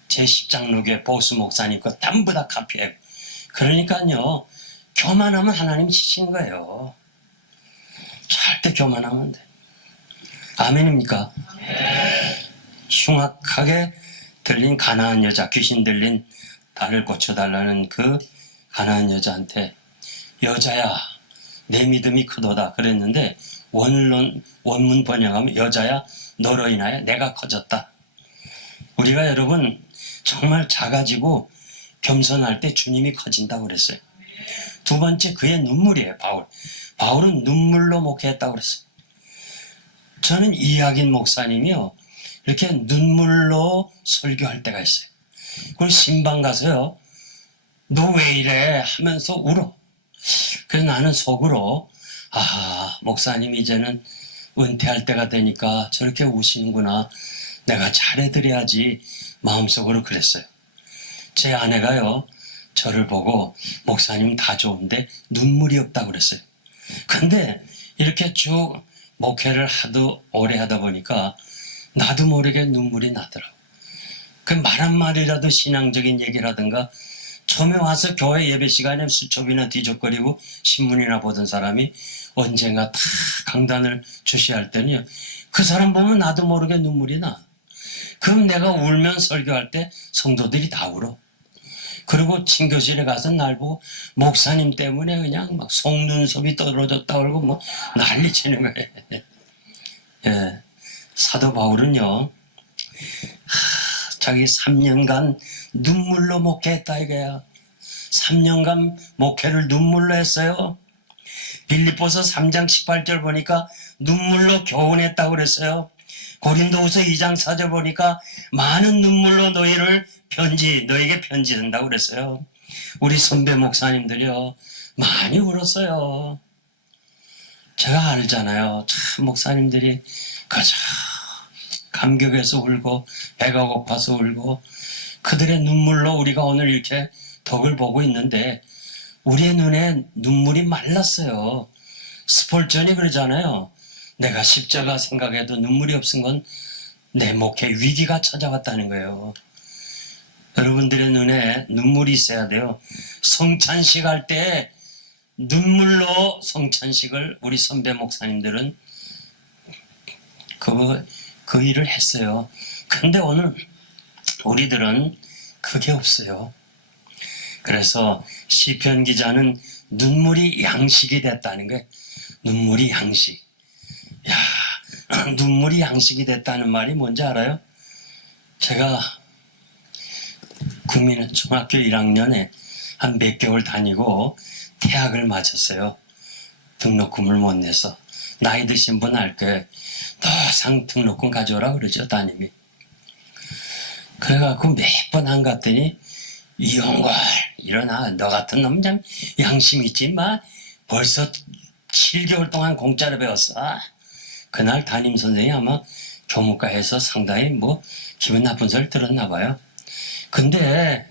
제10장로교회 보수 목사님 거 전부 다 카피해. 그러니까요 교만하면 하나님 치신 거예요. 절대 교만하면 안 돼. 아멘입니까? 흉악하게 들린 가나안 여자, 귀신 들린 달을 고쳐달라는 그 가나안 여자한테 여자야 내 믿음이 크도다 그랬는데 원문 번역하면 여자야 너로 인하여 내가 커졌다. 우리가 여러분 정말 작아지고 겸손할 때 주님이 커진다고 그랬어요. 두 번째 그의 눈물이에요. 바울은 눈물로 목회했다고 그랬어요. 저는 이학인 목사님이요 이렇게 눈물로 설교할 때가 있어요. 그리고 신방 가서요 너 왜 이래 하면서 울어. 그래서 나는 속으로 목사님 이제는 은퇴할 때가 되니까 저렇게 우시는구나. 내가 잘해드려야지 마음속으로 그랬어요. 제 아내가요 저를 보고 목사님 다 좋은데 눈물이 없다고 그랬어요. 근데 이렇게 쭉 목회를 오래 하다 보니까 나도 모르게 눈물이 나더라고. 그 말 한마디라도 신앙적인 얘기라든가 처음에 와서 교회 예배 시간에 수첩이나 뒤적거리고 신문이나 보던 사람이 언젠가 다 강단을 주시할 때니 그 사람 보면 나도 모르게 눈물이 나. 그럼 내가 울면 설교할 때 성도들이 다 울어. 그리고 친교실에 가서 날 보고 목사님 때문에 그냥 막 속눈썹이 떨어졌다 그러고 뭐 난리치는 거예요. 예. 사도 바울은요 자기 3년간 눈물로 목회했다 이거야. 3년간 목회를 눈물로 했어요. 빌립보서 3장 18절 보니까 눈물로 교훈했다고 그랬어요. 고린도후서 2장 4절 보니까 많은 눈물로 너에게 편지한다고 그랬어요. 우리 선배 목사님들이요 많이 울었어요. 제가 알잖아요. 참 목사님들이 그저 감격해서 울고 배가 고파서 울고 그들의 눈물로 우리가 오늘 이렇게 덕을 보고 있는데 우리의 눈에 눈물이 말랐어요. 스폴전이 그러잖아요. 내가 십자가 생각해도 눈물이 없은 건 내 목회 위기가 찾아왔다는 거예요. 여러분들의 눈에 눈물이 있어야 돼요. 성찬식 할 때 눈물로 성찬식을 우리 선배 목사님들은 그 일을 했어요. 근데 오늘 우리들은 그게 없어요. 그래서 시편 기자는 눈물이 양식이 됐다는 거예요. 눈물이 양식. 야, 눈물이 양식이 됐다는 말이 뭔지 알아요? 제가 중학교 1학년에 한 몇 개월 다니고 퇴학을 맞았어요. 등록금을 못 내서. 나이 드신 분 알 거예요. 너상 등록금 가져오라 그러죠, 담임이. 그래갖고 몇 번 안 갔더니 이용걸 일어나. 너 같은 놈 참 양심 있지 마. 벌써 7개월 동안 공짜로 배웠어. 그날 담임 선생이 아마 교무과에서 상당히 뭐 기분 나쁜 소리 들었나 봐요. 근데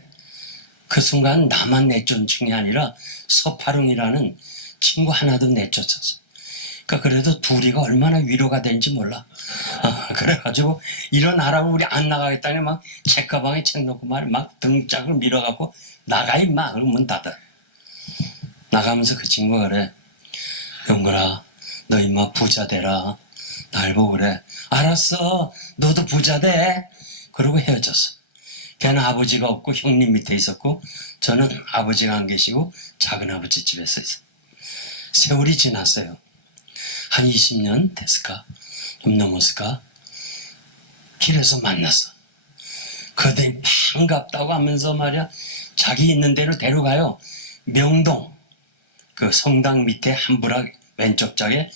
그 순간 나만 내쫓은 게 아니라 서파릉이라는 친구 하나도 내쫓았어. 그러니까 그래도 둘이가 얼마나 위로가 된지 몰라. 그래가지고 일어나라고 우리 안 나가겠다니 막 책가방에 책 놓고 막 등짝을 밀어갖고 나가 임마. 그러고 문 닫아. 나가면서 그 친구가 그래. 영걸아, 너 임마 부자 되라. 날 보고 그래. 알았어. 너도 부자 돼. 그러고 헤어졌어. 걔는 아버지가 없고 형님 밑에 있었고 저는 아버지가 안 계시고 작은아버지 집에서 있어. 세월이 지났어요. 한 20년 됐을까? 좀 넘었을까? 길에서 만났어. 그러더니 반갑다고 하면서 말이야 자기 있는 데로 데려가요. 명동 그 성당 밑에 한 부락 왼쪽 짝에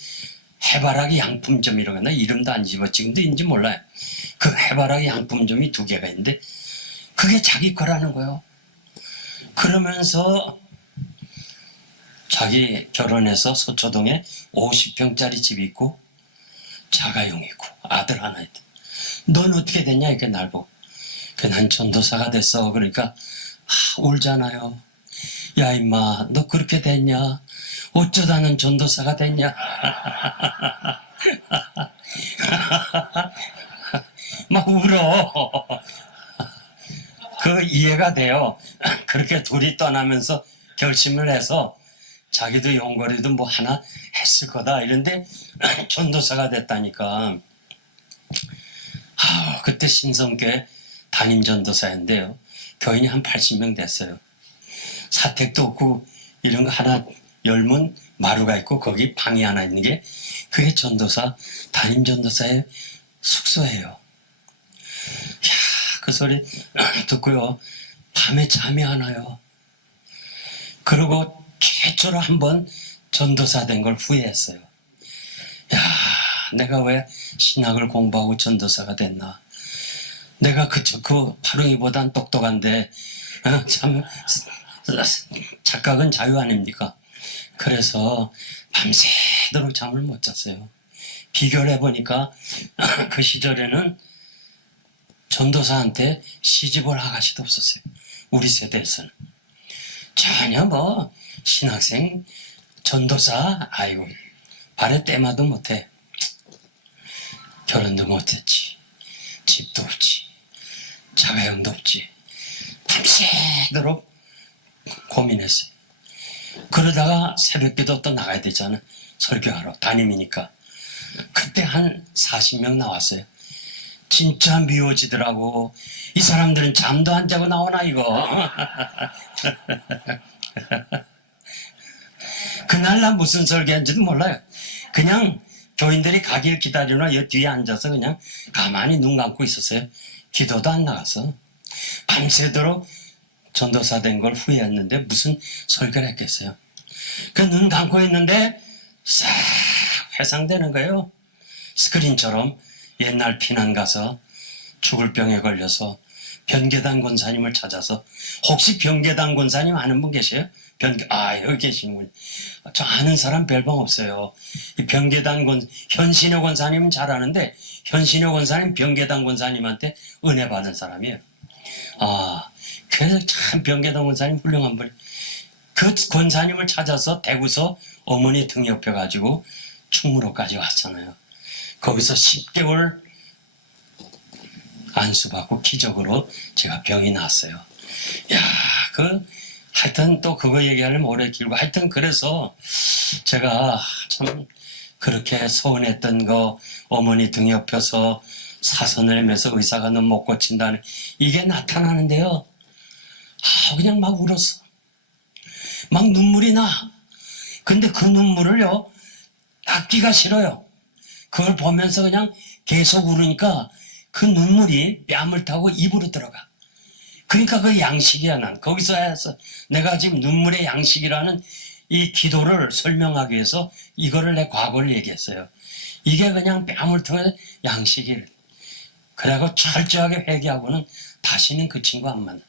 해바라기 양품점이라고 했나? 이름도 안 집어 지금도 있는지 몰라요. 그 해바라기 양품점이 2개가 있는데 그게 자기 거라는 거예요. 그러면서 자기 결혼해서 서초동에 50평짜리 집이 있고 자가용 있고 아들 하나 있다. 넌 어떻게 됐냐? 이렇게 날 보고. 난 전도사가 됐어. 그러니까 울잖아요. 야 임마 너 그렇게 됐냐? 어쩌다 는 전도사가 됐냐? 막 울어. 그 이해가 돼요. 그렇게 둘이 떠나면서 결심을 해서 자기도 용거리도 뭐 하나 했을 거다 이런데 전도사가 됐다니까. 그때 신성교회 담임 전도사인데요. 교인이 한 80명 됐어요. 사택도 없고 이런 거 하나 열면 마루가 있고 거기 방이 하나 있는 게 그게 전도사 담임 전도사의 숙소예요. 그 소리 듣고요. 밤에 잠이 안 와요. 그리고 최초로 한번 전도사 된 걸 후회했어요. 야, 내가 왜 신학을 공부하고 전도사가 됐나? 내가 그 파릉이보단 똑똑한데 참 착각은 자유 아닙니까? 그래서 밤새도록 잠을 못 잤어요. 비교를 해보니까 그 시절에는 전도사한테 시집올 아가씨도 없었어요. 우리 세대에서는. 전혀 뭐 신학생 전도사 아이고 발에 때마도 못해. 결혼도 못했지. 집도 없지. 자가용도 없지. 밤새도록 고민했어요. 그러다가 새벽기도 또 나가야 되잖아. 설교하러 담임이니까. 그때 한 40명 나왔어요. 진짜 미워지더라고. 이 사람들은 잠도 안 자고 나오나 이거. 그날 난 무슨 설교한지도 몰라요. 그냥 교인들이 가길 기다리나 여 뒤에 앉아서 그냥 가만히 눈 감고 있었어요. 기도도 안 나갔어. 밤새도록 전도사 된 걸 후회했는데 무슨 설교를 했겠어요. 그 눈 감고 있는데 싹 회상되는 거예요. 스크린처럼 옛날 피난 가서 죽을 병에 걸려서 변계단 권사님을 찾아서 혹시 변계단 권사님 아는 분 계세요? 여기 계시는군. 저 아는 사람 별방 없어요. 이 변계단 현신의 권사님은 잘 아는데 현신의 권사님 변계단 권사님한테 은혜 받은 사람이에요. 그래서 참 변계단 권사님 훌륭한 분. 그 권사님을 찾아서 대구서 어머니 등 옆에 가지고 충무로까지 왔잖아요. 거기서 10개월 안수받고 기적으로 제가 병이 났어요. 하여튼 또 그거 얘기하려면 오래 길고 하여튼 그래서 제가 참 그렇게 서운했던 거 어머니 등 옆에서 사선을 하면서 의사가 너 못 고친다는 이게 나타나는데요. 그냥 막 울었어. 막 눈물이 나. 근데 그 눈물을요 닦기가 싫어요. 그걸 보면서 그냥 계속 울으니까 그 눈물이 뺨을 타고 입으로 들어가. 그러니까 그 양식이야. 난 거기서 해서 내가 지금 눈물의 양식이라는 이 기도를 설명하기 위해서 이거를 내 과거를 얘기했어요. 이게 그냥 뺨을 통해 양식이. 그래고 철저하게 회개하고는 다시는 그 친구 안 만나.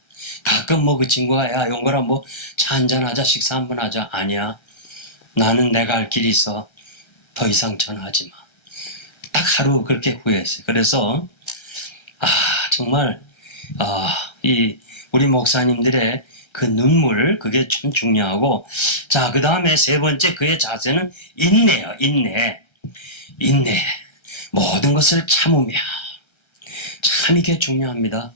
가끔 뭐 그 친구가 야 용거라 뭐 차 한잔 하자 식사 한번 하자. 아니야. 나는 내가 할 길이 있어. 더 이상 전화하지 마. 딱 하루 그렇게 후회했어요. 그래서 정말 우리 목사님들의 그 눈물, 그게 참 중요하고, 자, 그 다음에 세 번째 그의 자세는 인내요. 인내. 모든 것을 참으며. 참 이게 중요합니다.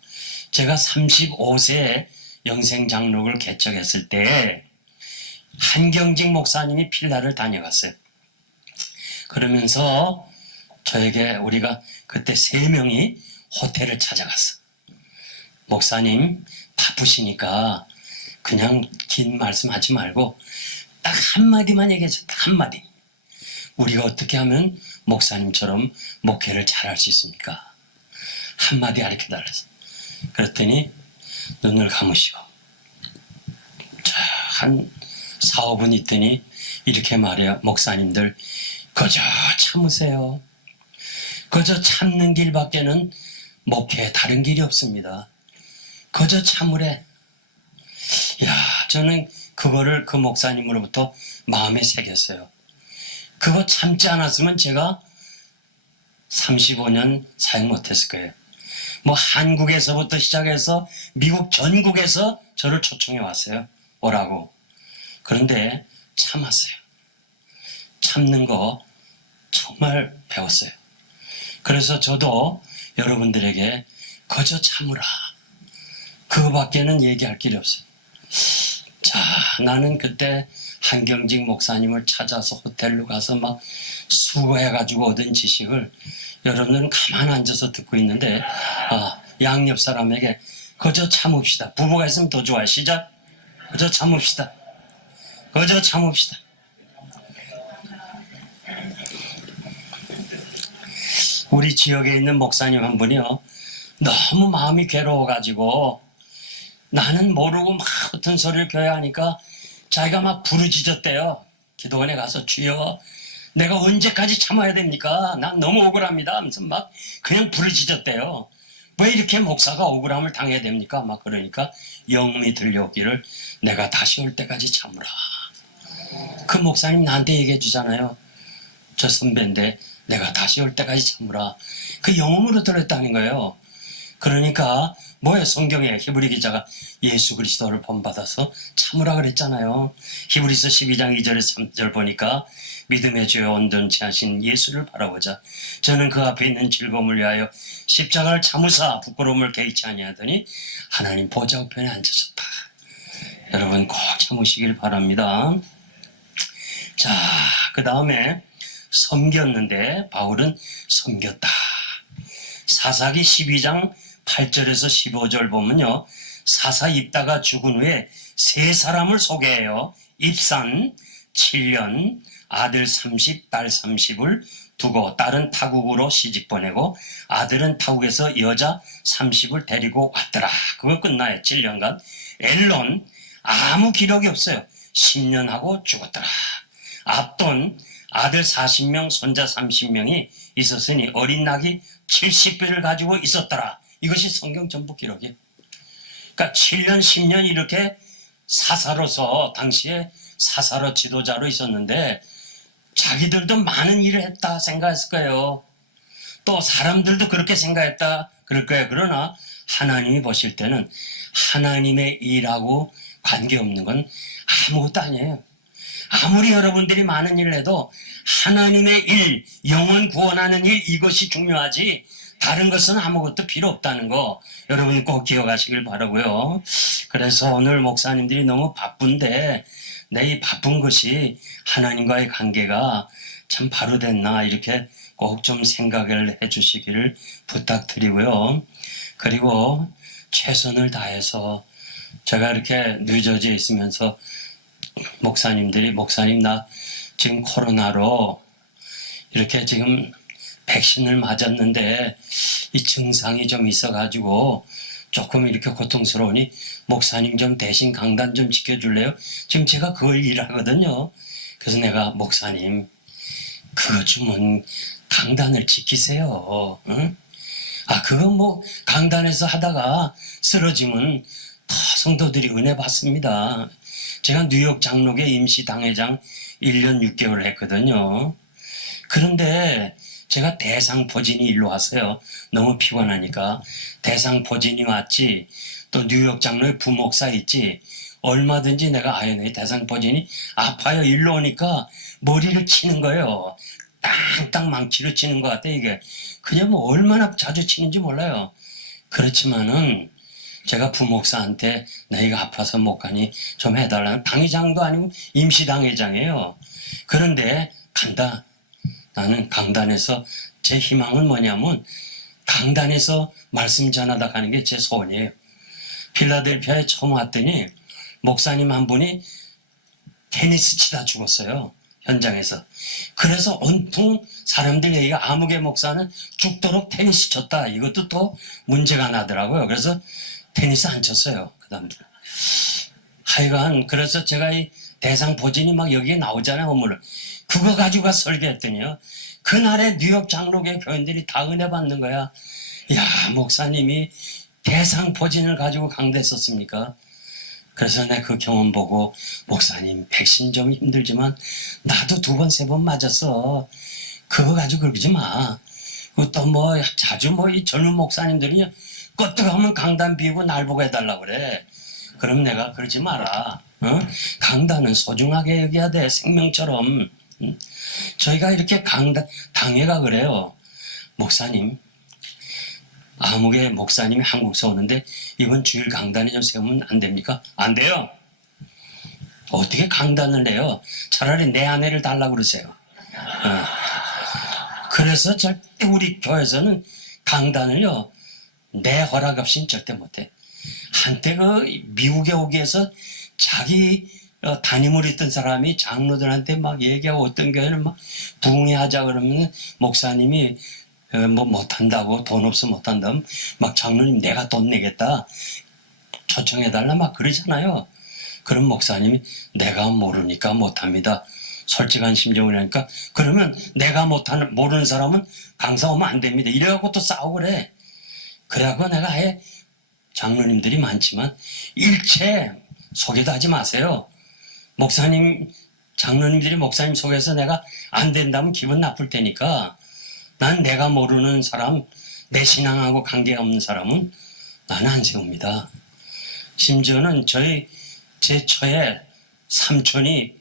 제가 35세에 영생장로를 개척했을 때 한경직 목사님이 필라를 다녀갔어요. 그러면서 저에게 우리가 그때 3명이 호텔을 찾아갔어. 목사님 바쁘시니까 그냥 긴 말씀하지 말고 딱 한마디만 얘기해줘. 딱 한마디. 우리가 어떻게 하면 목사님처럼 목회를 잘할 수 있습니까? 한마디 가르쳐달랬어. 그랬더니 눈을 감으시고 한 4, 5분 있더니 이렇게 말해요. 목사님들 그저 참으세요. 그저 참는 길밖에는 목회에 다른 길이 없습니다. 그저 참으래. 저는 그거를 그 목사님으로부터 마음에 새겼어요. 그거 참지 않았으면 제가 35년 사역 못했을 거예요. 뭐 한국에서부터 시작해서 미국 전국에서 저를 초청해 왔어요. 오라고. 그런데 참았어요. 참는 거 정말 배웠어요. 그래서 저도 여러분들에게 거저 참으라. 그거밖에는 얘기할 길이 없어요. 자, 나는 그때 한경직 목사님을 찾아서 호텔로 가서 막 수고해가지고 얻은 지식을 여러분들은 가만 앉아서 듣고 있는데 양옆 사람에게 거저 참읍시다. 부부가 있으면 더 좋아요. 시작. 거저 참읍시다. 거저 참읍시다. 우리 지역에 있는 목사님 한 분이요. 너무 마음이 괴로워가지고 나는 모르고 막 어떤 소리를 교회 하니까 자기가 막 부르짖었대요. 기도원에 가서 주여 내가 언제까지 참아야 됩니까? 난 너무 억울합니다 하면서 막 그냥 부르짖었대요. 왜 이렇게 목사가 억울함을 당해야 됩니까? 막 그러니까 영음이 들려오기를 내가 다시 올 때까지 참으라. 그 목사님 나한테 얘기해 주잖아요. 저 선배인데 내가 다시 올 때까지 참으라. 그 영음으로 들었다는 거예요. 그러니까 뭐예요? 성경에 히브리 기자가 예수 그리스도를 본받아서 참으라 그랬잖아요. 히브리서 12장 2절에서 3절 보니까 믿음의 주여 온전치 하신 예수를 바라보자. 저는 그 앞에 있는 즐거움을 위하여 십자가를 참으사 부끄러움을 개의치 아니하더니 하나님 보좌 우편에 앉으셨다. 여러분 꼭 참으시길 바랍니다. 자, 그 다음에 섬겼는데 바울은 섬겼다. 사사기 12장 8절에서 15절 보면요. 사사 입다가 죽은 후에 3사람을 소개해요. 입산 7년 아들 30, 딸 30을 두고 딸은 타국으로 시집 보내고 아들은 타국에서 여자 30을 데리고 왔더라. 그거 끝나요. 7년간. 엘론 아무 기록이 없어요. 10년 하고 죽었더라. 압돈 아들 40명 손자 30명이 있었으니 어린 낙이 70배를 가지고 있었더라. 이것이 성경 전부 기록이에요. 그러니까 7년 10년 이렇게 사사로서 당시에 사사로 지도자로 있었는데 자기들도 많은 일을 했다 생각했을 거예요. 또 사람들도 그렇게 생각했다 그럴 거예요. 그러나 하나님이 보실 때는 하나님의 일하고 관계없는 건 아무것도 아니에요. 아무리 여러분들이 많은 일을 해도 하나님의 일, 영혼 구원하는 일, 이것이 중요하지 다른 것은 아무것도 필요 없다는 거 여러분이 꼭 기억하시길 바라고요. 그래서 오늘 목사님들이 너무 바쁜데 내 이 바쁜 것이 하나님과의 관계가 참 바로 됐나 이렇게 꼭 좀 생각을 해 주시기를 부탁드리고요. 그리고 최선을 다해서 제가 이렇게 뉴저지에 있으면서 목사님 나 지금 코로나로 이렇게 지금 백신을 맞았는데 이 증상이 좀 있어가지고 조금 이렇게 고통스러우니 목사님 좀 대신 강단 좀 지켜줄래요? 지금 제가 그걸 일하거든요. 그래서 내가 목사님 그거 좀 강단을 지키세요. 응? 그건 뭐 강단에서 하다가 쓰러지면 다 성도들이 은혜 받습니다. 제가 뉴욕 장로계 임시 당회장 1년 6개월 했거든요. 그런데 제가 대상포진이 일로 왔어요. 너무 피곤하니까. 대상포진이 왔지, 또 뉴욕 장로의 부목사 있지, 얼마든지 내가 아유 내 대상포진이 아파요 일로 오니까 머리를 치는 거예요. 땅땅 망치로 치는 것 같아. 이게 그냥 뭐 얼마나 자주 치는지 몰라요. 그렇지만은 제가 부목사한테 너희가 아파서 못 가니 좀 해달라는, 당회장도 아니고 임시당회장이에요. 그런데 간다. 나는 강단에서, 제 희망은 뭐냐면 강단에서 말씀 전하다 가는 게 제 소원이에요. 필라델피아에 처음 왔더니 목사님 한 분이 테니스 치다 죽었어요. 현장에서. 그래서 온통 사람들 얘기가 아무개 목사는 죽도록 테니스 쳤다. 이것도 또 문제가 나더라고요. 그래서 테니스 안 쳤어요. 그 다음부터. 하여간 그래서 제가 이 대상포진이 막 여기에 나오잖아요. 오늘 그거 가지고 설계했더니요, 그날에 뉴욕 장로교 교인들이 다 은혜 받는 거야. 야, 목사님이 대상포진을 가지고 강대했었습니까? 그래서 내가 그 경험 보고, 목사님 백신 좀 힘들지만 나도 2번 3번 맞았어. 그거 가지고 그러지 마. 또 뭐 자주 뭐 이 젊은 목사님들은요, 껐다가면 강단 비우고 날 보고 해달라고 그래. 그럼 내가 그러지 마라. 강단은 소중하게 여겨야 돼. 생명처럼. 저희가 이렇게 당회가 그래요. 목사님, 아무개 목사님이 한국서 오는데 이번 주일 강단에 좀 세우면 안 됩니까? 안 돼요. 어떻게 강단을 내요? 차라리 내 아내를 달라고 그러세요. 그래서 절대 우리 교회에서는 강단을요, 내 허락 없이는 절대 못해. 한때 그 미국에 오기 위해서 자기 담임으로 있던 사람이 장로들한테 막 얘기하고, 어떤 교회는 막 부흥회하자 그러면 목사님이 뭐 못한다고, 돈 없어 못한다, 막 장로님 내가 돈 내겠다, 초청해달라 막 그러잖아요. 그럼 목사님이 내가 모르니까 못합니다. 솔직한 심정을 하니까, 그러면 내가 모르는 사람은 강사 오면 안 됩니다. 이래갖고 또 싸우고 그래. 그래갖고 내가 아예, 장로님들이 많지만 일체 소개도 하지 마세요. 목사님, 장로님들이 목사님 속에서 내가 안 된다면 기분 나쁠 테니까, 난 내가 모르는 사람, 내 신앙하고 관계없는 사람은 나는 안 세웁니다. 심지어는 제 처에 삼촌이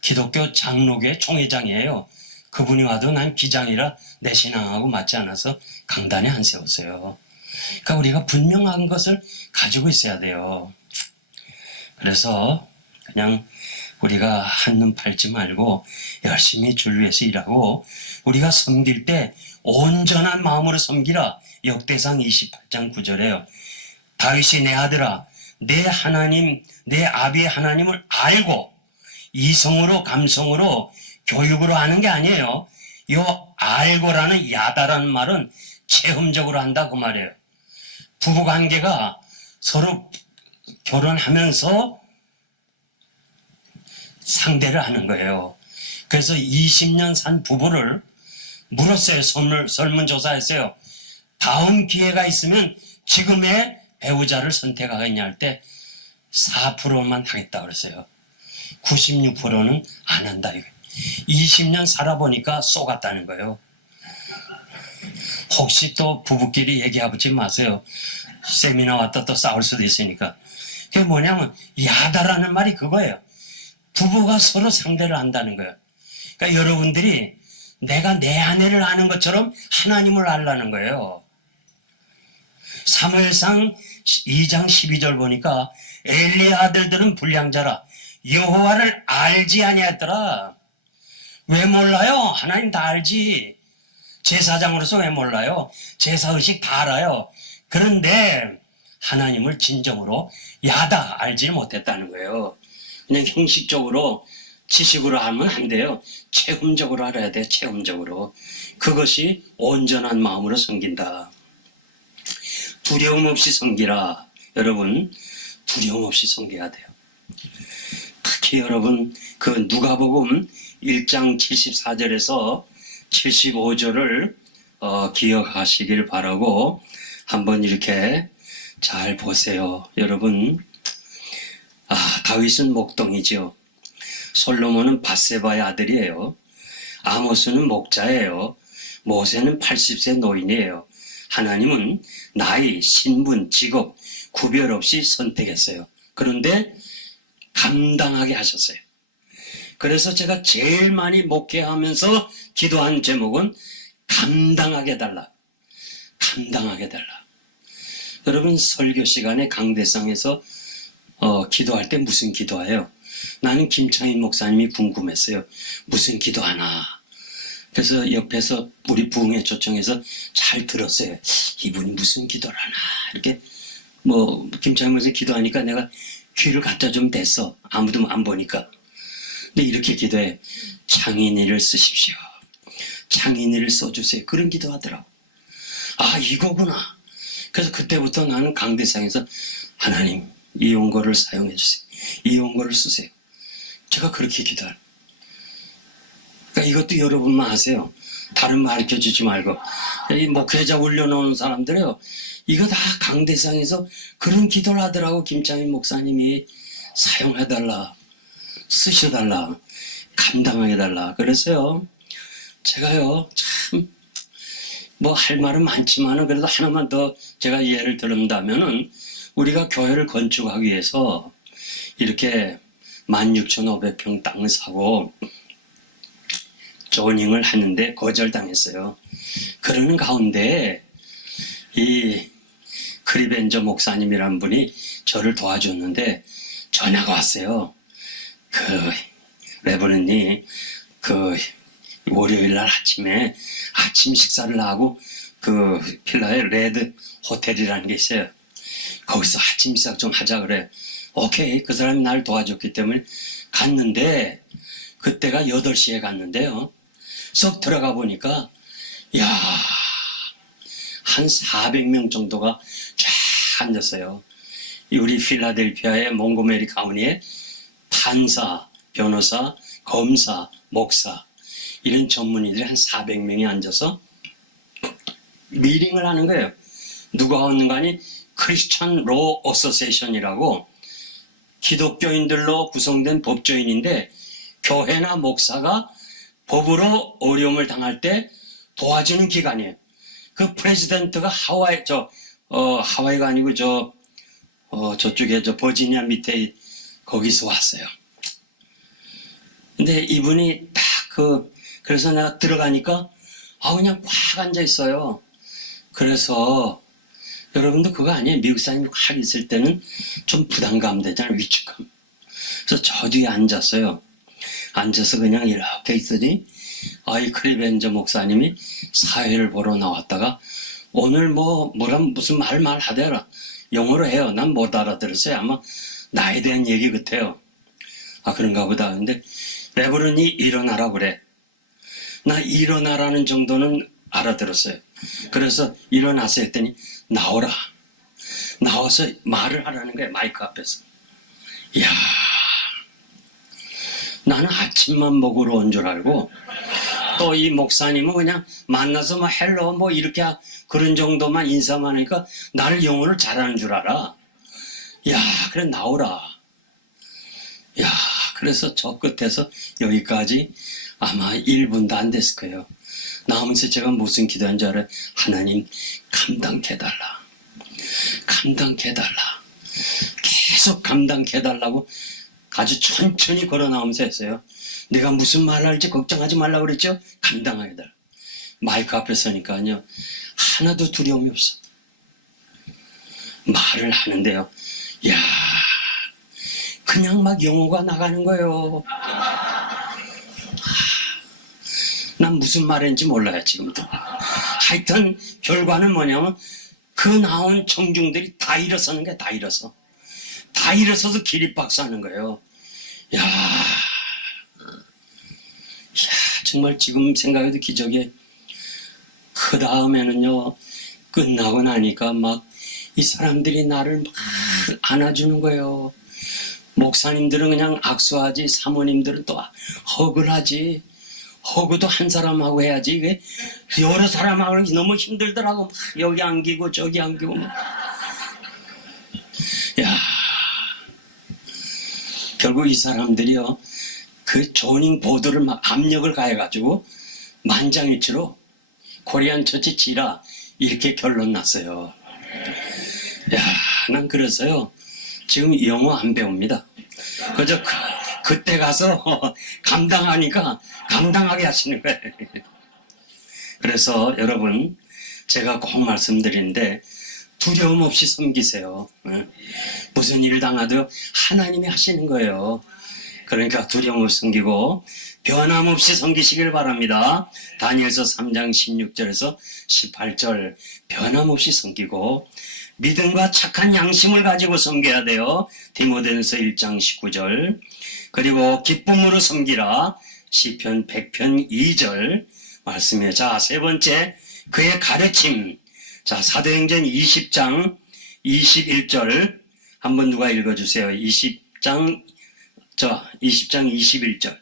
기독교 장로계 총회장이에요. 그분이 와도 난 기장이라 내 신앙하고 맞지 않아서 강단에 안 세웠어요. 그러니까 우리가 분명한 것을 가지고 있어야 돼요. 그래서 그냥 우리가 한눈 팔지 말고 열심히 줄 위해서 일하고, 우리가 섬길 때 온전한 마음으로 섬기라. 역대상 28장 9절에요. 다윗이 내 아들아, 내 하나님, 내 아비의 하나님을 알고, 이성으로 감성으로 교육으로 하는 게 아니에요. 요 알고라는 야다라는 말은 체험적으로 한다 그 말이에요. 부부관계가 서로 결혼하면서 상대를 하는 거예요. 그래서 20년 산 부부를 물었어요. 설문조사했어요. 다음 기회가 있으면 지금의 배우자를 선택하겠냐 할 때 4%만 하겠다 그랬어요. 96%는 안 한다. 20년 살아보니까 쏘갔다는 거예요. 혹시 또 부부끼리 얘기해보지 마세요. 세미나 왔다 또 싸울 수도 있으니까. 그게 뭐냐면 야다라는 말이 그거예요. 부부가 서로 상대를 한다는 거예요. 그러니까 여러분들이 내가 내 아내를 아는 것처럼 하나님을 알라는 거예요. 사무엘상 2장 12절 보니까 엘리의 아들들은 불량자라 여호와를 알지 아니하였더라. 왜 몰라요? 하나님 다 알지. 제사장으로서 왜 몰라요? 제사의식 다 알아요. 그런데 하나님을 진정으로 야다 알지를 못했다는 거예요. 그냥 형식적으로 지식으로 하면 안 돼요. 체험적으로 알아야 돼요. 체험적으로. 그것이 온전한 마음으로 섬긴다. 두려움 없이 섬기라. 여러분, 두려움 없이 섬겨야 돼요. 특히 여러분, 그 누가복음 1장 74절에서 75절을 기억하시길 바라고, 한번 이렇게 잘 보세요. 여러분, 다윗은 목동이죠. 솔로몬은 밧세바의 아들이에요. 아모스는 목자예요. 모세는 80세 노인이에요. 하나님은 나이, 신분, 직업 구별 없이 선택했어요. 그런데 감당하게 하셨어요. 그래서 제가 제일 많이 목회하면서 기도한 제목은 감당하게 해달라. 감당하게 해달라. 여러분, 설교 시간에 강대상에서 기도할 때 무슨 기도해요? 나는 김창인 목사님이 궁금했어요. 무슨 기도하나? 그래서 옆에서 우리 부흥회 초청해서 잘 들었어요. 이분이 무슨 기도를 하나? 이렇게 김창인 목사님 기도하니까 내가 귀를 갖다 좀 댔어. 아무도 안 보니까. 근데 이렇게 기도해. 창인이를 쓰십시오. 창인이를 써주세요. 그런 기도하더라고. 아, 이거구나. 그래서 그때부터 나는 강대상에서 하나님, 이 용거를 사용해 주세요. 이 용거를 쓰세요. 제가 그렇게 기도해요. 그러니까 이것도 여러분만 하세요. 다른 말 가르쳐 주지 말고. 이 목회자 올려놓은 사람들이요. 이거 다 강대상에서 그런 기도를 하더라고. 김창인 목사님이 사용해달라. 쓰셔달라. 감당하게 해달라. 그래서요. 제가요. 참 할 말은 많지만은 그래도 하나만 더 제가 예를 들은다면은 우리가 교회를 건축하기 위해서 이렇게 16,500평 땅을 사고 조닝을 하는데 거절당했어요. 그러는 가운데 이 크리벤저 목사님이란 분이 저를 도와줬는데 전화가 왔어요. 레버넌이 월요일 날 아침에 아침 식사를 하고 필라에 레드 호텔이라는 게 있어요. 거기서 아침 식사 좀 하자 그래. 오케이. 그 사람이 날 도와줬기 때문에 갔는데 그때가 8시에 갔는데요. 쏙 들어가 보니까 한 400명 정도가 쫙 앉았어요. 우리 필라델피아의 몽고메리 카운티에 판사, 변호사, 검사, 목사 이런 전문의들이 한 400명이 앉아서 미팅을 하는 거예요. 누가 왔는가 하니 크리스천 로 어소시에이션이라고 기독교인들로 구성된 법조인인데 교회나 목사가 법으로 어려움을 당할 때 도와주는 기관이에요. 그 프레지던트가 하와이가 아니고 저쪽에 버지니아 밑에 거기서 왔어요. 근데 이분이 딱 그래서 내가 들어가니까 그냥 꽉 앉아 있어요. 그래서 여러분도 그거 아니에요. 미국 사람이 꽉 있을 때는 좀 부담감 되잖아요. 위축감. 그래서 저 뒤에 앉았어요. 앉아서 그냥 이렇게 있더니 이 크리벤저 목사님이 사회를 보러 나왔다가 오늘 무슨 말을 하더라. 영어로 해요. 난 못 알아들었어요. 아마 나에 대한 얘기 같아요. 그런가 보다. 근데 레버런이 일어나라 그래. 나 일어나라는 정도는 알아들었어요. 그래서 일어나서 했더니 나오라. 나와서 말을 하라는 거예요. 마이크 앞에서. 이야, 나는 아침만 먹으러 온 줄 알고 또 이 목사님은 그냥 만나서 헬로 이렇게 그런 정도만 인사만 하니까 나를 영어를 잘하는 줄 알아. 야, 그래 나오라. 야, 그래서 저 끝에서 여기까지 아마 1분도 안 됐을 거예요. 나오면서 제가 무슨 기도한 줄 알아요? 하나님 감당케 해달라. 감당케 해달라. 계속 감당케 해달라고 아주 천천히 걸어 나오면서 했어요. 내가 무슨 말 할지 걱정하지 말라고 그랬죠? 감당하게 해달라. 마이크 앞에 서니까요. 하나도 두려움이 없어. 말을 하는데요. 야, 그냥 영어가 나가는 거예요. 난 무슨 말인지 몰라요, 지금도. 하여튼, 결과는 뭐냐면, 나온 청중들이 다 일어서는 거야, 다 일어서. 다 일어서서 기립박수 하는 거예요. 야, 정말 지금 생각해도 기적이에요. 그 다음에는요, 끝나고 나니까 이 사람들이 나를 안아주는 거예요. 목사님들은 그냥 악수하지, 사모님들은 또 허그를 하지. 허그도 한 사람하고 해야지. 이게 여러 사람하고 하는 게 너무 힘들더라고. 여기 안기고 저기 안기고. 야, 결국 이 사람들이요. 그 조닝 보드를 압력을 가해가지고 만장일치로 코리안 처치 지라 이렇게 결론 났어요. 야, 난 그래서요 지금 영어 안 배웁니다. 그저 그때 가서 감당하니까 감당하게 하시는 거예요. 그래서 여러분 제가 꼭 말씀드리는데 두려움 없이 섬기세요. 무슨 일 당하도 하나님이 하시는 거예요. 그러니까 두려움 없이 섬기고 변함없이 섬기시길 바랍니다. 다니엘서 3장 16절에서 18절 변함없이 섬기고 믿음과 착한 양심을 가지고 섬겨야 돼요. 디모데전서 1장 19절. 그리고 기쁨으로 섬기라. 시편 100편 2절 말씀이에요. 자, 세 번째 그의 가르침. 자, 사도행전 20장 21절 한번 누가 읽어주세요. 20장 21절.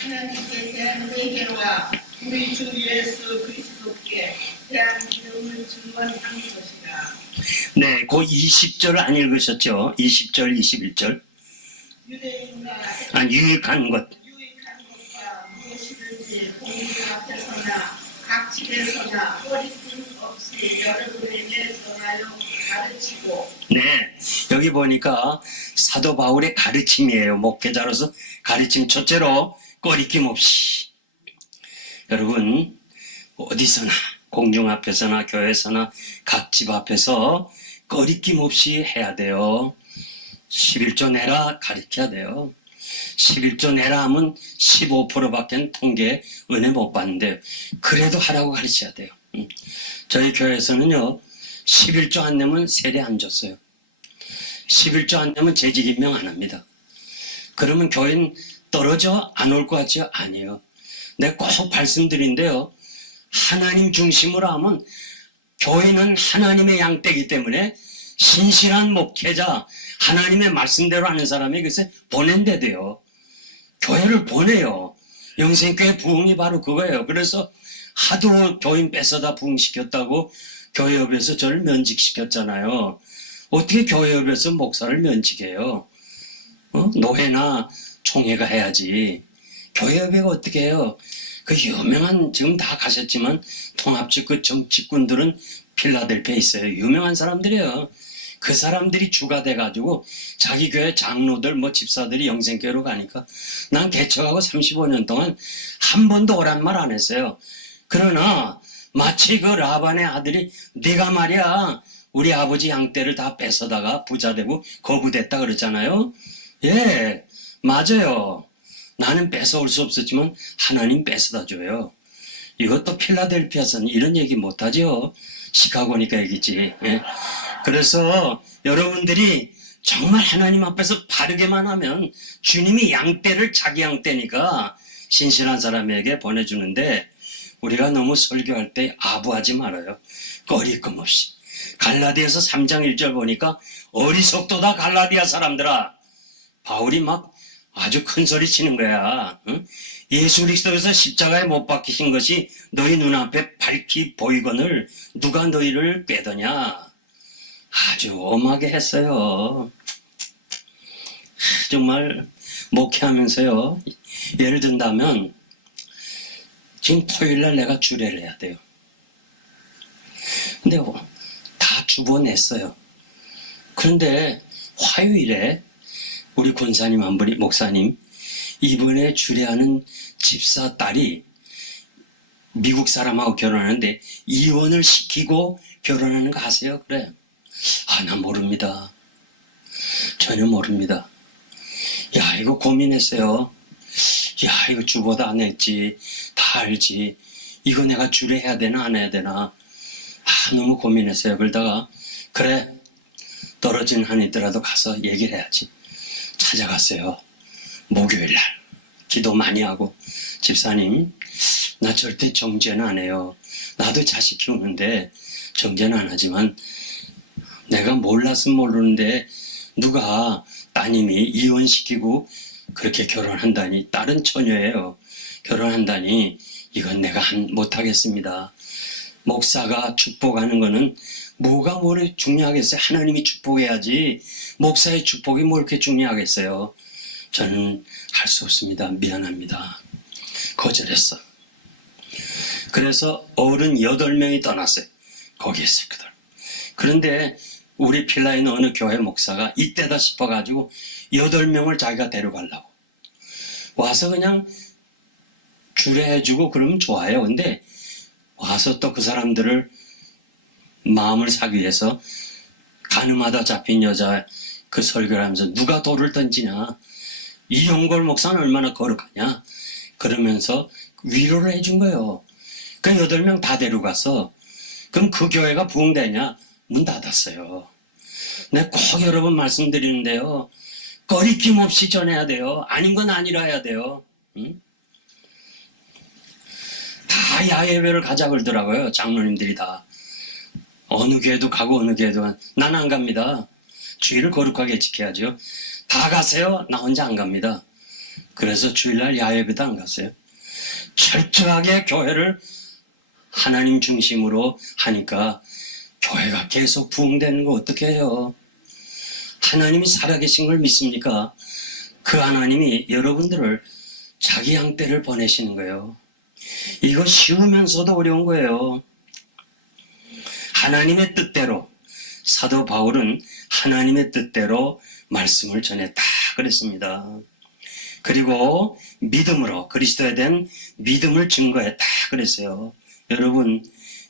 하나님께 대한 회개와 우리 주 예수 그리스도께 대한 믿음을 증언한 것이라. 네, 그 20절 안 읽으셨죠? 20절, 21절. 유대인과 유익한 것. 유익한 것과 무엇이든지 공중 앞에서나 각 집에서나 꺼리낌 없이 여러분에게 전하여 가르치고. 네, 여기 보니까 사도 바울의 가르침이에요. 목회자로서 가르침 첫째로 꺼리낌 없이. 여러분 어디서나 공중 앞에서나 교회에서나 각 집 앞에서 꺼리낌 없이 해야 돼요. 11조 내라 가르쳐야 돼요. 11조 내라 하면 15%밖에 통계 은혜 못 받는데 그래도 하라고 가르쳐야 돼요. 저희 교회에서는요 11조 안 내면 세례 안 줬어요. 11조 안 내면 재직 임명 안 합니다. 그러면 교회는 떨어져 안 올 것 같죠? 아니에요. 내가 꼭 말씀드린데요. 하나님 중심으로 하면 교회는 하나님의 양떼이기 때문에 신실한 목회자, 하나님의 말씀대로 하는 사람이 그래서 보낸대 돼요. 교회를 보내요. 영생교회 부흥이 바로 그거예요. 그래서 하도 교인 뺏어다 부흥시켰다고 교회협에서 저를 면직시켰잖아요. 어떻게 교회협에서 목사를 면직해요? 노회나 총회가 해야지. 교회협회가 어떻게 해요? 그 유명한, 지금 다 가셨지만 통합적 그 정치꾼들은 필라델피아에 있어요. 유명한 사람들이에요. 그 사람들이 주가 돼가지고 자기 교회 장로들 뭐 집사들이 영생교회로 가니까 난 개척하고 35년 동안 한 번도 오란 말 안 했어요. 그러나 마치 그 라반의 아들이 네가 말이야 우리 아버지 양떼를 다 뺏어다가 부자 되고 거부됐다 그랬잖아요. 예, 맞아요. 나는 뺏어올 수 없었지만 하나님 뺏어다 줘요. 이것도 필라델피아서는 이런 얘기 못하죠. 시카고니까 얘기지. 예. 그래서 여러분들이 정말 하나님 앞에서 바르게만 하면 주님이 양떼를 자기 양떼니까 신실한 사람에게 보내주는데 우리가 너무 설교할 때 아부하지 말아요. 꺼리낌 없이. 갈라디아서 3장 1절 보니까 어리석도다 갈라디아 사람들아. 바울이 막 아주 큰 소리 치는 거야. 응? 예수 그리스도에서 십자가에 못 박히신 것이 너희 눈앞에 밝히 보이거늘 누가 너희를 꾀더냐. 아주 엄하게 했어요. 정말 목회하면서요. 예를 든다면 지금 토요일날 내가 주례를 해야 돼요. 근데 다 주보냈어요. 그런데 화요일에 우리 권사님 한 분이 목사님 이번에 주례하는 집사 딸이 미국 사람하고 결혼하는데 이혼을 시키고 결혼하는 거 아세요? 그래. 아, 난 모릅니다. 전혀 모릅니다. 야, 이거 고민했어요. 야, 이거 주보다 안 했지. 다 알지. 이거 내가 주례해야 되나 안 해야 되나. 아, 너무 고민했어요. 그러다가 그래, 떨어진 한이더라도 가서 얘기를 해야지. 찾아갔어요. 목요일날 기도 많이 하고 집사님 나 절대 정죄는 안 해요. 나도 자식 키우는데 정죄는 안 하지만 내가 몰랐으면 모르는데 누가 따님이 이혼시키고 그렇게 결혼한다니 딸은 처녀예요. 결혼한다니 이건 내가 못하겠습니다. 목사가 축복하는 거는 뭐가 뭘 중요하겠어요. 하나님이 축복해야지 목사의 축복이 뭘 이렇게 중요하겠어요. 저는 할 수 없습니다. 미안합니다. 거절했어. 그래서 어른 8명이 떠났어요. 거기에 있었거든. 그런데 우리 필라에는 어느 교회 목사가 이때다 싶어가지고 8명을 자기가 데려가려고 와서 그냥 주례해주고 그러면 좋아요. 근데 와서 또 그 사람들을 마음을 사기 위해서 가늠하다 잡힌 여자 그 설교를 하면서 누가 돌을 던지냐, 이용골 목사는 얼마나 거룩하냐 그러면서 위로를 해준 거예요. 그 8명 다 데려가서 그럼 그 교회가 부흥되냐? 문 닫았어요. 내가 꼭 여러 번 말씀드리는데요. 꺼리낌 없이 전해야 돼요. 아닌 건 아니라 해야 돼요. 응? 다 야예배를 가자 그러더라고요. 장로님들이 다. 어느 교회도 가고 어느 교회도 가고. 난 안 갑니다. 주일을 거룩하게 지켜야죠. 다 가세요. 나 혼자 안 갑니다. 그래서 주일날 야예배도 안 갔어요. 철저하게 교회를 하나님 중심으로 하니까 교회가 계속 부흥되는 거 어떻게 해요? 하나님이 살아계신 걸 믿습니까? 그 하나님이 여러분들을 자기 양떼를 보내시는 거예요. 이거 쉬우면서도 어려운 거예요. 하나님의 뜻대로, 사도 바울은 하나님의 뜻대로 말씀을 전했다 그랬습니다. 그리고 믿음으로 그리스도에 대한 믿음을 증거했다 그랬어요. 여러분,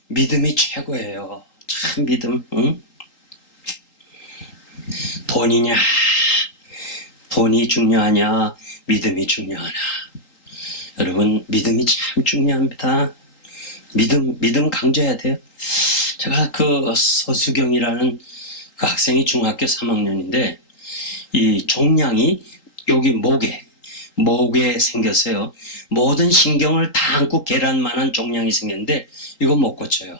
믿음이 최고예요. 참 믿음. 응? 돈이냐, 돈이 중요하냐, 믿음이 중요하냐. 여러분, 믿음이 참 중요합니다. 믿음 강조해야 돼요. 제가 그 서수경이라는 그 학생이 중학교 3학년인데 이 종양이 여기 목에 생겼어요. 모든 신경을 다 안고 계란만한 종양이 생겼는데 이거 못 고쳐요.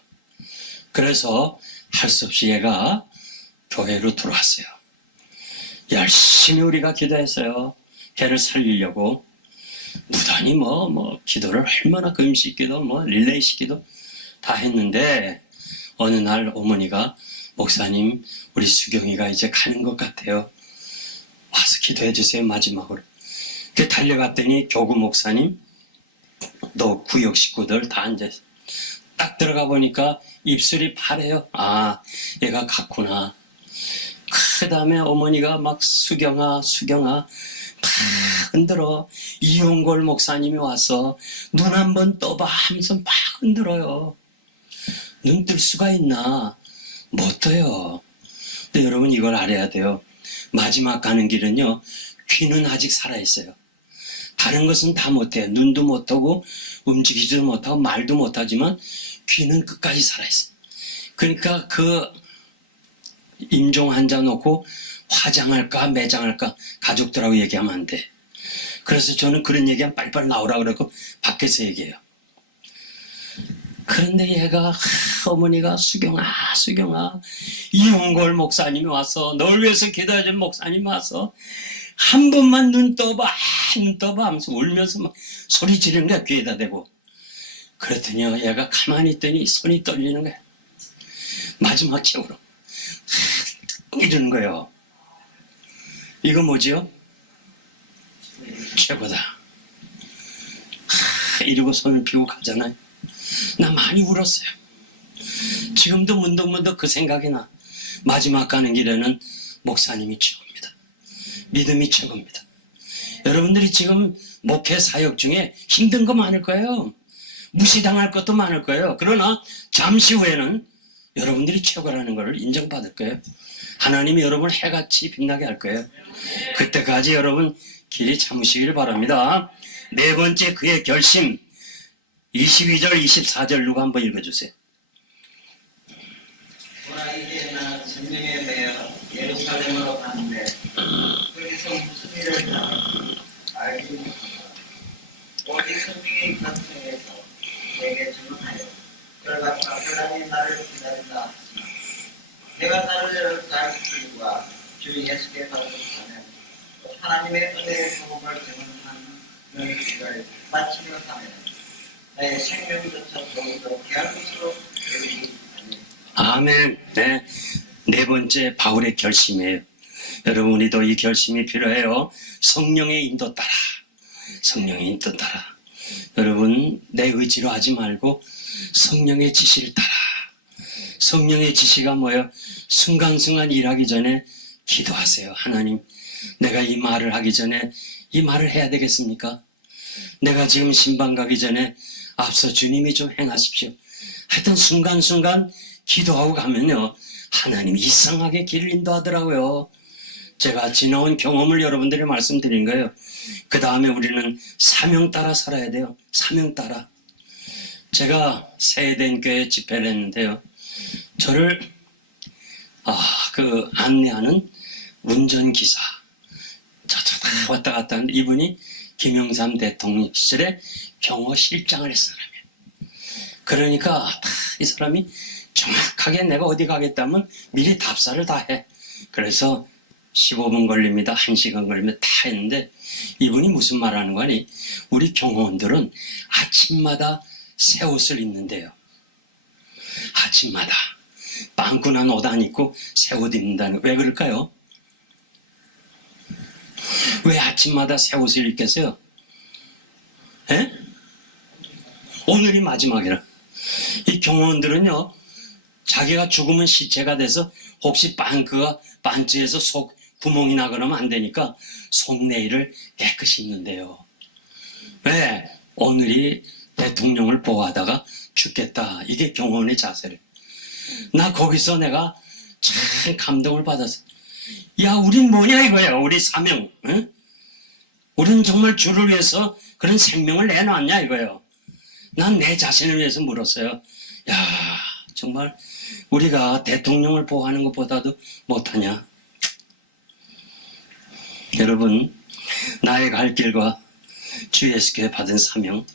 그래서 할 수 없이 얘가 교회로 들어왔어요. 열심히 우리가 기도했어요. 걔를 살리려고. 무단히 기도를 얼마나 금식기도 릴레이 시기도 다 했는데 어느 날 어머니가 목사님 우리 수경이가 이제 가는 것 같아요. 와서 기도해 주세요 마지막으로. 그 달려갔더니 교구 목사님 또 구역 식구들 다 앉아서 딱 들어가 보니까 입술이 파래요. 아 얘가 갔구나. 그 다음에 어머니가 막 수경아 막 흔들어. 이용골 목사님이 와서 눈 한번 떠봐 하면서 막 흔들어요. 눈 뜰 수가 있나? 못 떠요. 근데 여러분 이걸 알아야 돼요. 마지막 가는 길은요. 귀는 아직 살아있어요. 다른 것은 다 못해요. 눈도 못하고 움직이지도 못하고 말도 못하지만 귀는 끝까지 살아있어요. 그러니까 그 임종 환자 놓고 화장할까 매장할까 가족들하고 얘기하면 안 돼. 그래서 저는 그런 얘기하면 빨리빨리 나오라 그러고 밖에서 얘기해요. 그런데 얘가 어머니가 수경아 이용골 목사님이 와서 널 위해서 기도해준 목사님이 와서 한 번만 눈 떠봐 하면서 울면서 막 소리 지르는 거야. 귀에다 대고. 그랬더니 얘가 가만히 있더니 손이 떨리는 거야. 마지막 최후로 이러는 거예요. 이거 뭐지요? 최고다. 이러고 손을 피고 가잖아요. 나 많이 울었어요. 지금도 문득문득 그 생각이 나. 마지막 가는 길에는 목사님이 최고입니다. 믿음이 최고입니다. 여러분들이 지금 목회 사역 중에 힘든 거 많을 거예요. 무시당할 것도 많을 거예요. 그러나 잠시 후에는 여러분들이 최고라는 것을 인정받을 거예요. 하나님이 여러분을 해같이 빛나게 할 거예요. 그때까지 여러분 길이 참으시길 바랍니다. 네 번째 그의 결심 22절 24절 누가 한번 읽어주세요. 보라 이제 나는 성령에 대하여 예루살렘으로 가는데 거기서 무슨 일을 하는지 알지 못한다. 오직 성령의 간청에서 내게 증언하여 결과가 하나님이 나를 기다린다 하시나 내가 나를 잘 지키고 주 예수께서 하면 하나님의 은혜의 경험을 경험하는 너희를 마치며 하면 나의 생명조차 더욱더 귀한 것으로 여기지 아니하리라. 아멘. 네 번째 바울의 결심이에요. 여러분 우리도 이 결심이 필요해요. 성령의 인도 따라. 성령의 인도 따라. 여러분 내 의지로 하지 말고 성령의 지시를 따라. 성령의 지시가 뭐예요? 순간순간 일하기 전에 기도하세요. 하나님, 내가 이 말을 하기 전에 이 말을 해야 되겠습니까? 내가 지금 신방 가기 전에 앞서 주님이 좀 행하십시오. 하여튼 순간순간 기도하고 가면요, 하나님이 이상하게 길을 인도하더라고요. 제가 지나온 경험을 여러분들이 말씀드린 거예요. 그 다음에 우리는 사명 따라 살아야 돼요. 사명 따라. 제가 세대인 교회 집회를 했는데요. 저를 안내하는 운전기사, 저도 다 왔다 갔다 하는데 이분이 김영삼 대통령 시절에 경호실장을 했어요. 그러니까 이 사람이 정확하게 내가 어디 가겠다면 미리 답사를 다 해. 그래서 15분 걸립니다. 1시간 걸리면 다 했는데 이분이 무슨 말하는 거니? 우리 경호원들은 아침마다 새 옷을 입는데요. 아침마다 빵꾸난 옷 안 입고 새 옷 입는다는 왜 그럴까요? 왜 아침마다 새 옷을 입겠어요? 에? 오늘이 마지막이라. 이 경호원들은요, 자기가 죽으면 시체가 돼서 혹시 반지에서 속 구멍이 나거나 안 되니까 속내일을 깨끗이 입는데요. 왜? 오늘이 대통령을 보호하다가 죽겠다. 이게 경호원의 자세래. 나 거기서 내가 참 감동을 받았어. 야, 우린 뭐냐 이거야. 우리 사명. 응? 우린 정말 주를 위해서 그런 생명을 내놨냐 이거예요. 난 내 자신을 위해서 물었어요. 야, 정말 우리가 대통령을 보호하는 것보다도 못하냐. 여러분, 나의 갈 길과 주 예수께 받은 사명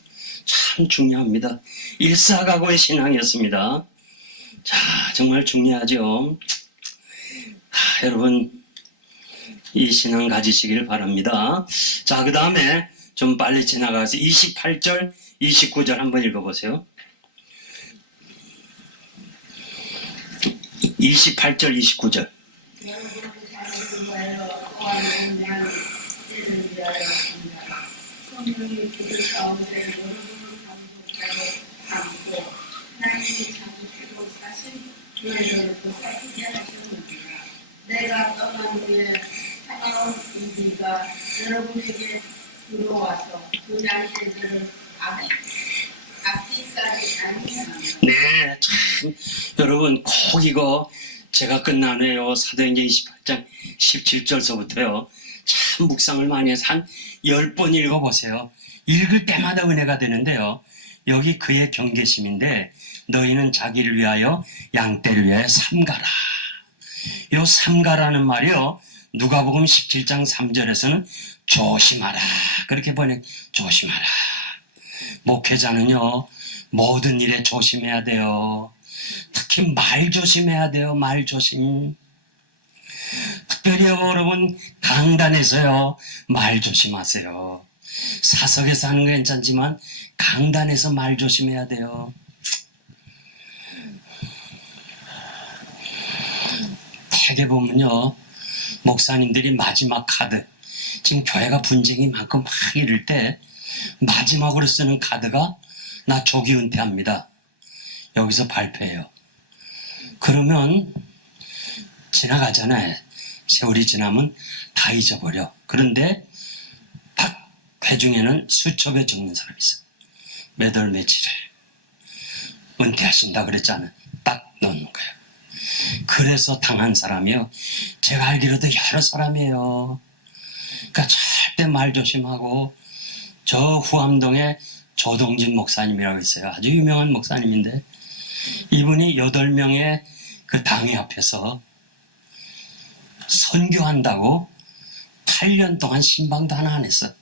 참 중요합니다. 일사각오의 신앙이었습니다. 자, 정말 중요하죠. 여러분, 이 신앙 가지시길 바랍니다. 자, 그 다음에 좀 빨리 지나가서 28절, 29절 한번 읽어보세요. 28절, 29절. 성령이 그들 가운데 여러분을 감독하고 하나님이 잡으시고 사신 너희를 도사하게 하셨느니라. 내가 떠난 후에 차가운 인기가 여러분에게 들어와서 그 양떼들을 앞뒤까지 아니하나. 네, 참 여러분 꼭 이거 제가 끝난 후에요. 사도행전 28장 17절서부터요. 참 묵상을 많이 해서 한 10번 읽어보세요. 읽을 때마다 은혜가 되는데요. 여기 그의 경계심인데 너희는 자기를 위하여 양떼를 위하여 삼가라. 요 삼가라는 말이요. 누가복음 17장 3절에서는 조심하라. 그렇게 번역 조심하라. 목회자는요. 모든 일에 조심해야 돼요. 특히 말 조심해야 돼요. 말 조심. 특별히 여러분 강단에서요. 말 조심하세요. 사석에서 하는 건 괜찮지만 강단에서 말 조심해야 돼요. 대개 보면요. 목사님들이 마지막 카드, 지금 교회가 분쟁이 많고 막 이럴 때 마지막으로 쓰는 카드가 나 조기 은퇴합니다. 여기서 발표해요. 그러면 지나가잖아요. 세월이 지나면 다 잊어버려. 그런데 딱 회중에는 수첩에 적는 사람이 있어. 몇 월 며칠에 은퇴하신다 그랬잖아요. 딱 넣는 거예요. 그래서 당한 사람이요. 제가 알기로도 여러 사람이에요. 그러니까 절대 말 조심하고. 저 후암동에 조동진 목사님이라고 있어요. 아주 유명한 목사님인데 이분이 8명의 그 당회 앞에서 선교한다고 8년 동안 신방도 하나 안 했어.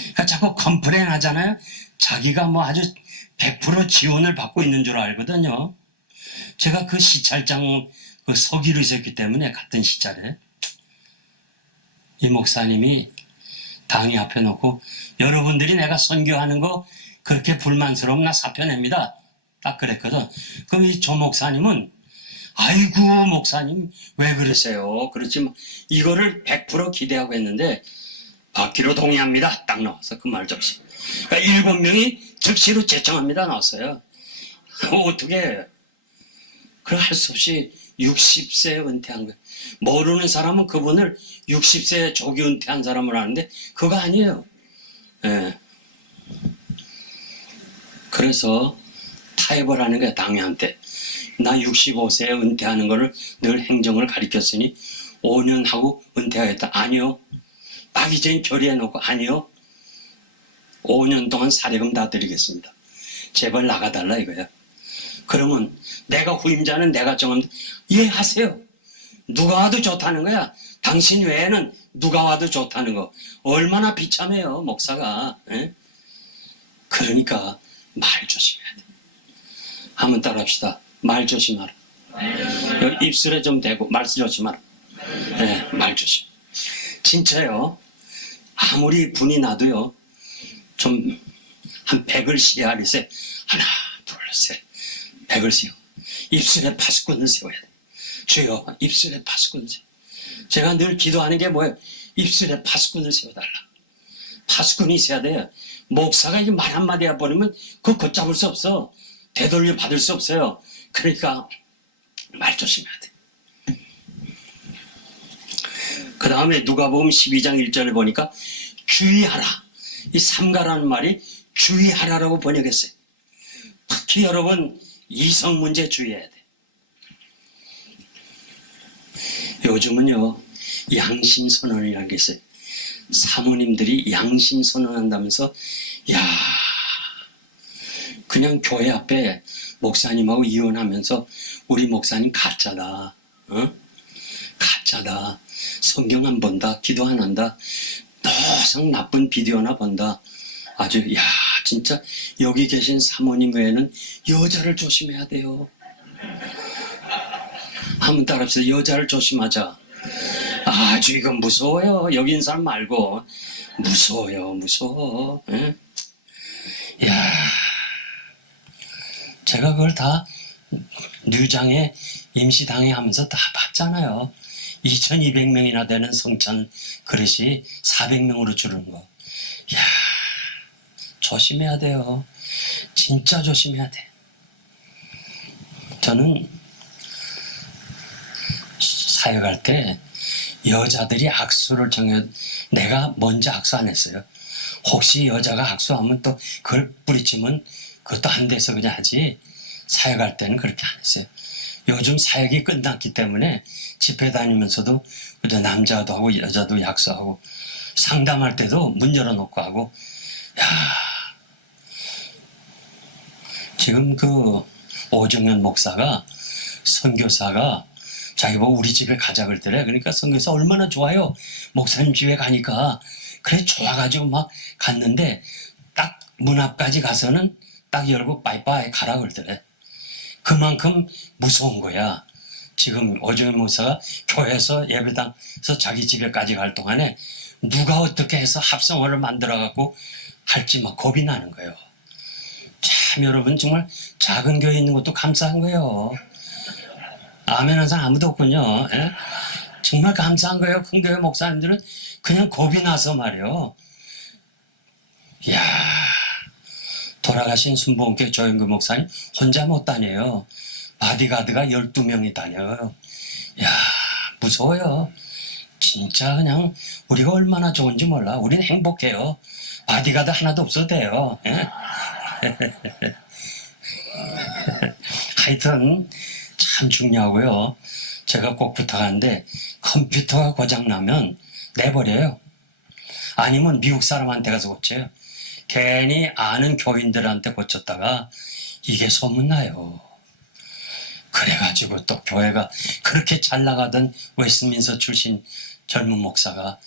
그러니까 자꾸 컴플레인 하잖아요. 자기가 뭐 아주 100% 지원을 받고 있는 줄 알거든요. 제가 그 시찰장 그 서기로 있었기 때문에 같은 시찰에 이 목사님이 당회 앞에 놓고 여러분들이 내가 선교하는 거 그렇게 불만스러우면 나 사표 냅니다. 딱 그랬거든. 그럼 이 조 목사님은 아이고 목사님 왜 그러세요? 그렇지만 이거를 100% 기대하고 했는데 받기로 동의합니다. 딱 나와서 그 말 접시. 그러니까 7명이 즉시로 제청합니다 나왔어요. 어떻게 그 할 수 없이 60세에 은퇴한 거예요. 모르는 사람은 그분을 60세에 조기 은퇴한 사람을 아는데 그거 아니에요. 예. 그래서 타협을 하는 거야 당회한테. 나 65세에 은퇴하는 거를 늘 행정을 가르쳤으니 5년 하고 은퇴하겠다. 아니요. 딱 이제 결의해놓고 아니요. 5년 동안 사례금 다 드리겠습니다. 제발 나가달라 이거야. 그러면 내가 후임자는 내가 정하면 예 하세요. 누가 와도 좋다는 거야. 당신 외에는 누가 와도 좋다는 거. 얼마나 비참해요 목사가. 에? 그러니까 말 조심해야 돼. 한번 따라합시다. 말 조심하라. 여기 입술에 좀 대고 말 조심하라. 네, 말 조심. 진짜요. 아무리 분이 나도요. 좀 한 100을 씨앗을 하나 둘 셋 100을 세워. 입술에 파수꾼을 세워야 돼. 주여 입술에 파수꾼을 세워. 제가 늘 기도하는 게 뭐예요? 입술에 파수꾼을 세워달라. 파수꾼이 있어야 돼. 목사가 이게 말 한마디 해버리면 그거 걷잡을 수 없어. 되돌려 받을 수 없어요. 그러니까 말 조심해야 돼. 그 다음에 누가복음 12장 1절을 보니까 주의하라. 이 삼가라는 말이 주의하라라고 번역했어요. 특히 여러분 이성 문제 주의해야 돼. 요즘은요 양심 선언이라는 게 있어요. 사모님들이 양심 선언한다면서 야 그냥 교회 앞에 목사님하고 이혼하면서 우리 목사님 가짜다. 어? 가짜다. 성경 안 본다. 기도 안 한다. 항상 나쁜 비디오나 본다. 아주 야 진짜 여기 계신 사모님 외에는 여자를 조심해야 돼요. 한번 따라합시다. 여자를 조심하자. 아주 이건 무서워요. 여기 있는 사람 말고 무서워요. 무서워. 예? 야 제가 그걸 다 뉴장에 임시당회 하면서 다 봤잖아요. 2200명이나 되는 성찬 그릇이 400명으로 줄는 거. 야 조심해야 돼요. 진짜 조심해야 돼. 저는 사역할 때 여자들이 악수를 정해 내가 먼저 악수 안 했어요. 혹시 여자가 악수하면 또 그걸 뿌리치면 그것도 안 돼서 그냥 하지. 사역할 때는 그렇게 안 했어요. 요즘 사역이 끝났기 때문에 집회 다니면서도 그저 남자도 하고 여자도 약수하고 상담할 때도 문 열어놓고 하고. 야 지금 그 오정현 목사가 선교사가 자기 보고 우리 집에 가자 그랬더래. 그러니까 선교사 얼마나 좋아요. 목사님 집에 가니까. 그래 좋아가지고 막 갔는데 딱 문 앞까지 가서는 딱 열고 빠이빠이 가라 그러더래. 그만큼 무서운 거야. 지금 오정현 목사가 교회에서 예배당에서 자기 집에까지 갈 동안에 누가 어떻게 해서 합성어를 만들어 갖고 할지 막 겁이 나는 거예요. 참 여러분 정말 작은 교회에 있는 것도 감사한 거예요. 아멘 한 사람 아무도 없군요. 예? 정말 감사한 거예요. 큰 교회 목사님들은 그냥 겁이 나서 말이에요. 이야 돌아가신 순복음교회 조영규 목사님 혼자 못 다녀요. 바디가드가 12명이 다녀요. 이야 무서워요. 진짜 그냥 우리가 얼마나 좋은지 몰라. 우리는 행복해요. 바디가드 하나도 없어도 돼요. 예? 하여튼 참 중요하고요. 제가 꼭 부탁하는데 컴퓨터가 고장나면 내버려요. 아니면 미국 사람한테 가서 고쳐요. 괜히 아는 교인들한테 고쳤다가 이게 소문나요. 그래가지고 또 교회가 그렇게 잘 나가던 웨스트민스터 출신 젊은 목사가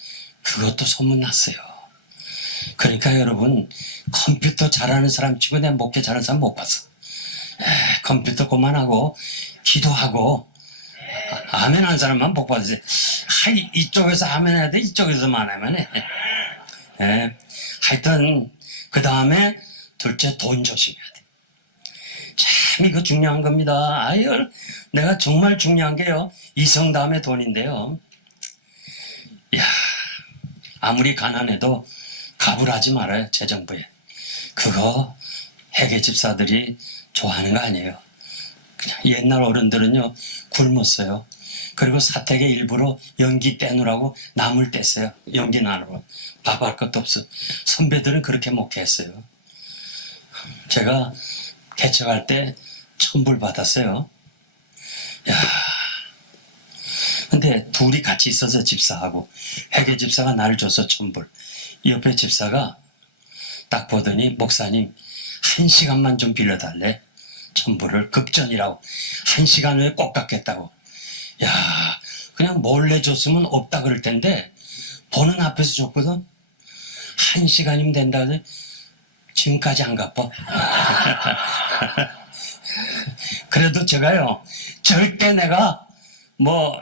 그것도 소문났어요. 그러니까 여러분 컴퓨터 잘하는 사람 치고 내 목회 잘하는 사람 못 봤어. 컴퓨터 그만하고 기도하고 아멘 하는 사람만 복 받으세요. 이쪽에서 아멘 해야 돼. 이쪽에서만 하면 해. 하여튼 그 다음에 둘째 돈 조심해야 돼. 참 이거 중요한 겁니다. 아유 내가 정말 중요한 게요. 이성 다음에 돈인데요. 야 아무리 가난해도 갑을 하지 말아요. 재정부에. 그거 회계 집사들이 좋아하는 거 아니에요. 그냥 옛날 어른들은요 굶었어요. 그리고 사택에 일부러 연기 떼느라고 나물 뗐어요. 연기 나느라고. 밥할 것도 없어. 선배들은 그렇게 목회했어요. 제가 개척할 때 천불 받았어요. 야, 근데 둘이 같이 있어서 집사하고 회계 집사가 나를 줘서 천불. 이 옆에 집사가 딱 보더니 목사님 1시간만 좀 빌려달래. 천불을 급전이라고 1시간 후에 꼭 갚겠다고. 야, 그냥 몰래 줬으면 없다 그럴 텐데 보는 앞에서 줬거든. 1시간이면 된다 그러더니 지금까지 안 갚아. 그래도 제가요 절대 내가 뭐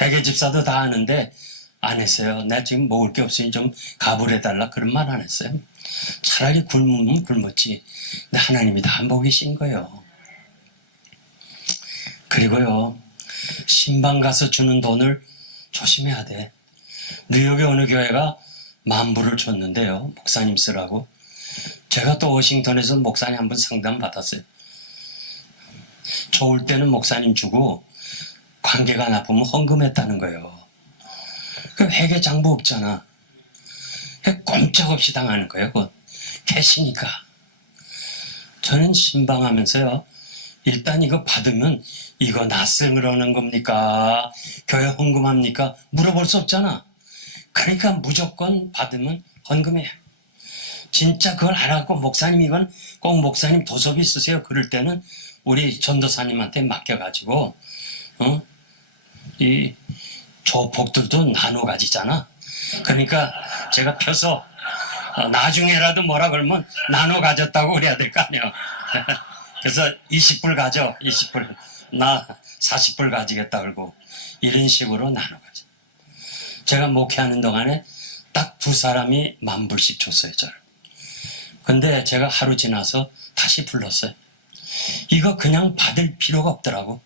회계 집사도 다 아는데 안 했어요. 나 지금 먹을 게 없으니 좀 가불해달라 그런 말 안 했어요. 차라리 굶으면 굶었지. 근데 하나님이 다 먹이신 거예요. 그리고요 신방 가서 주는 돈을 조심해야 돼. 뉴욕의 어느 교회가 10,000불을 줬는데요. 목사님 쓰라고. 제가 또 워싱턴에서 목사님 한 번 상담 받았어요. 좋을 때는 목사님 주고 관계가 나쁘면 헌금했다는 거예요. 그 회계 장부 없잖아. 꼼짝없이 당하는 거예요. 그건 캐시니까. 저는 신방하면서요. 일단 이거 받으면 이거 낯을 그러는 겁니까? 교회 헌금합니까? 물어볼 수 없잖아. 그러니까 무조건 받으면 헌금해요. 진짜 그걸 알아갖고 목사님 이건 꼭 목사님 도섭이 쓰세요. 그럴 때는 우리 전도사님한테 맡겨가지고 이 조폭들도 나눠 가지잖아. 그러니까 제가 펴서 나중에라도 뭐라 그러면 나눠 가졌다고 그래야 될 거 아니에요. 그래서 20불 가져. 20불. 나 40불 가지겠다 그러고 이런 식으로 나눠 가져. 제가 목회하는 동안에 딱 2사람이 10,000불씩 줬어요. 저를. 근데 제가 하루 지나서 다시 불렀어요. 이거 그냥 받을 필요가 없더라고.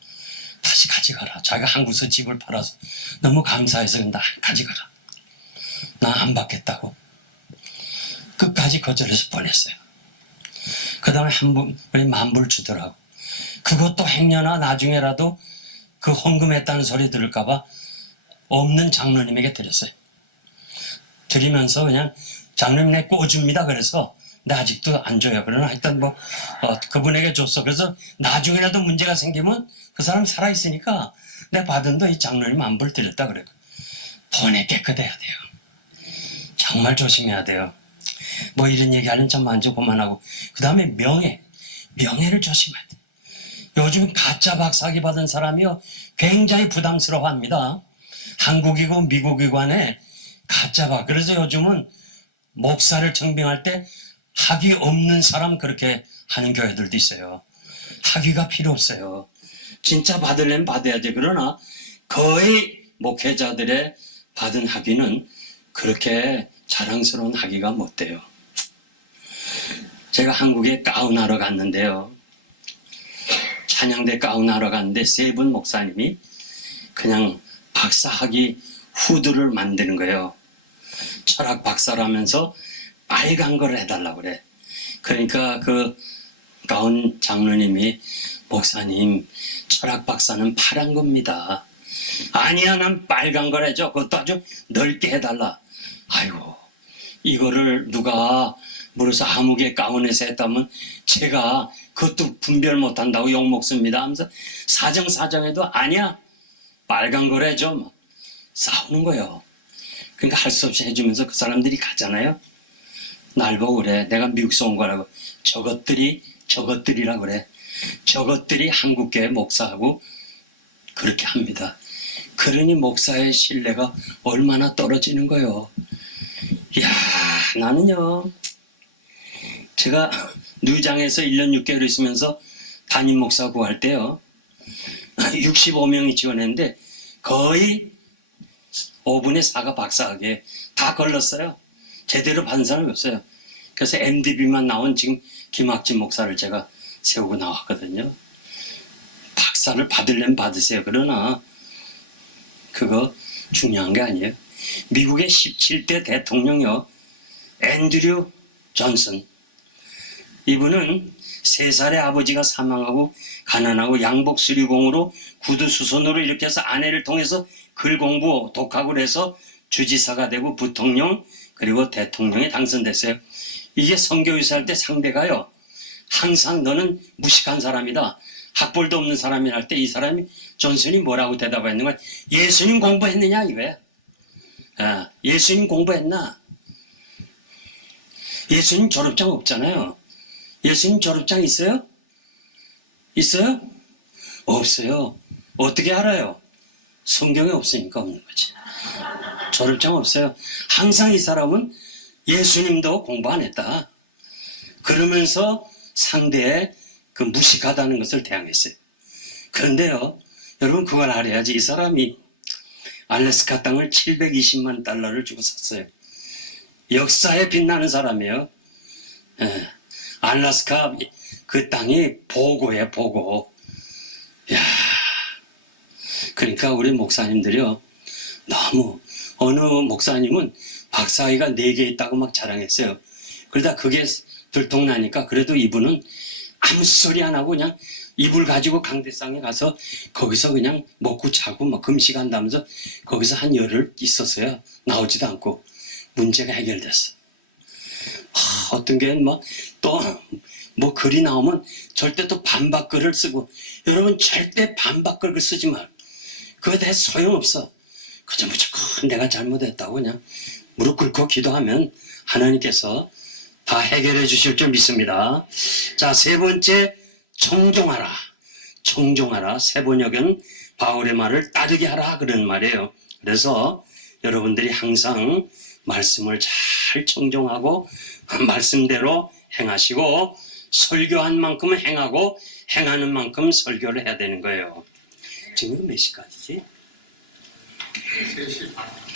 다시 가져가라. 자기가 한국에서 집을 팔아서 너무 감사해서 나 가져가라. 나 안 받겠다고. 끝까지 거절해서 보냈어요. 그 다음에 10,000불 주더라고. 그것도 행여나 나중에라도 그 헌금했다는 소리 들을까봐 없는 장로님에게 드렸어요. 드리면서 그냥 장로님 내 꿔줍니다. 그래서 근데 아직도 안 줘요. 그러나 하여튼 그분에게 줬어. 그래서 나중에라도 문제가 생기면 그 사람 살아있으니까 내가 받은 돈 이 장로님 10,000불 드렸다 그래요. 돈에 깨끗해야 돼요. 정말 조심해야 돼요. 뭐 이런 얘기하는 참 많죠. 그만하고. 그 다음에 명예를 조심해야 돼. 요즘 가짜 박사기 받은 사람이요 굉장히 부담스러워합니다. 한국이고 미국이고 간에 가짜 박. 그래서 요즘은 목사를 청빙할 때 학위 없는 사람 그렇게 하는 교회들도 있어요. 학위가 필요 없어요. 진짜 받으려면 받아야지. 그러나 거의 목회자들의 받은 학위는 그렇게 자랑스러운 학위가 못 돼요. 제가 한국에 가운하러 갔는데요. 찬양대 가운하러 갔는데 3분 목사님이 그냥 박사 학위 후드를 만드는 거예요. 철학 박사라면서 빨간 걸 해달라고 그래. 그러니까 그 가운 장로님이 목사님 철학 박사는 파란 겁니다. 아니야 난 빨간 걸 해줘. 그것도 아주 넓게 해달라. 아이고 이거를 누가 물어서 아무개 가운에서 했다면 제가 그것도 분별 못한다고 욕먹습니다 하면서 사정해도 아니야 빨간 걸 해줘. 막 싸우는 거예요. 그러니까 할 수 없이 해주면서 그 사람들이 가잖아요. 날 보고 그래. 내가 미국에서 온 거라고. 저것들이라 그래. 저것들이 한국교회 목사하고 그렇게 합니다. 그러니 목사의 신뢰가 얼마나 떨어지는 거요. 이야 나는요. 제가 뉴장에서 1년 6개월 있으면서 담임 목사 구할 때요. 65명이 지원했는데 거의 5분의 4가 박사학위에 다 걸렀어요. 제대로 받은 사람이 없어요. 그래서 MDB만 나온 지금 김학진 목사를 제가 세우고 나왔거든요. 박사를 받으려면 받으세요. 그러나 그거 중요한 게 아니에요. 미국의 17대 대통령이요. 앤드류 존슨 이분은 3살에 아버지가 사망하고 가난하고 양복 수리공으로 구두 수선으로 이렇게 해서 아내를 통해서 글 공부 독학을 해서 주지사가 되고 부통령 그리고 대통령에 당선됐어요. 이게 선교유사 할 때 상대가요. 항상 너는 무식한 사람이다. 학벌도 없는 사람이 할 때 이 사람이 존슨이 뭐라고 대답했는 거야? 예수님 공부했느냐 이거야. 예수님 공부했나? 예수님 졸업장 없잖아요. 예수님 졸업장 있어요? 있어요? 없어요. 어떻게 알아요? 성경에 없으니까 없는 거지. 졸업장 없어요. 항상 이 사람은 예수님도 공부 안 했다. 그러면서 상대의 그 무식하다는 것을 대항했어요. 그런데요, 여러분 그걸 알아야지. 이 사람이 알래스카 땅을 720만 달러를 주고 샀어요. 역사에 빛나는 사람이에요. 알래스카 그 땅이 보고예요, 보고. 야, 그러니까 우리 목사님들이요, 너무 어느 목사님은 박사학위가 4개 있다고 막 자랑했어요. 그러다 그게 들통나니까 그래도 이분은 아무 소리 안 하고 그냥 이불 가지고 강대상에 가서 거기서 그냥 먹고 자고 막 금식한다면서 거기서 한 열흘 있었어요. 나오지도 않고 문제가 해결됐어. 어떤 게 또 뭐 글이 나오면 절대 또 반박글을 쓰고, 여러분 절대 반박글을 쓰지 마. 그거 대 소용없어. 그저 무조건 내가 잘못했다고 그냥 무릎 꿇고 기도하면 하나님께서 다 해결해 주실 줄 믿습니다. 자, 3번째, 청종하라. 청종하라. 세번역은 바울의 말을 따르게 하라 그런 말이에요. 그래서 여러분들이 항상 말씀을 잘 청종하고 말씀대로 행하시고, 설교한 만큼은 행하고 행하는 만큼 설교를 해야 되는 거예요. 지금 몇 시까지지?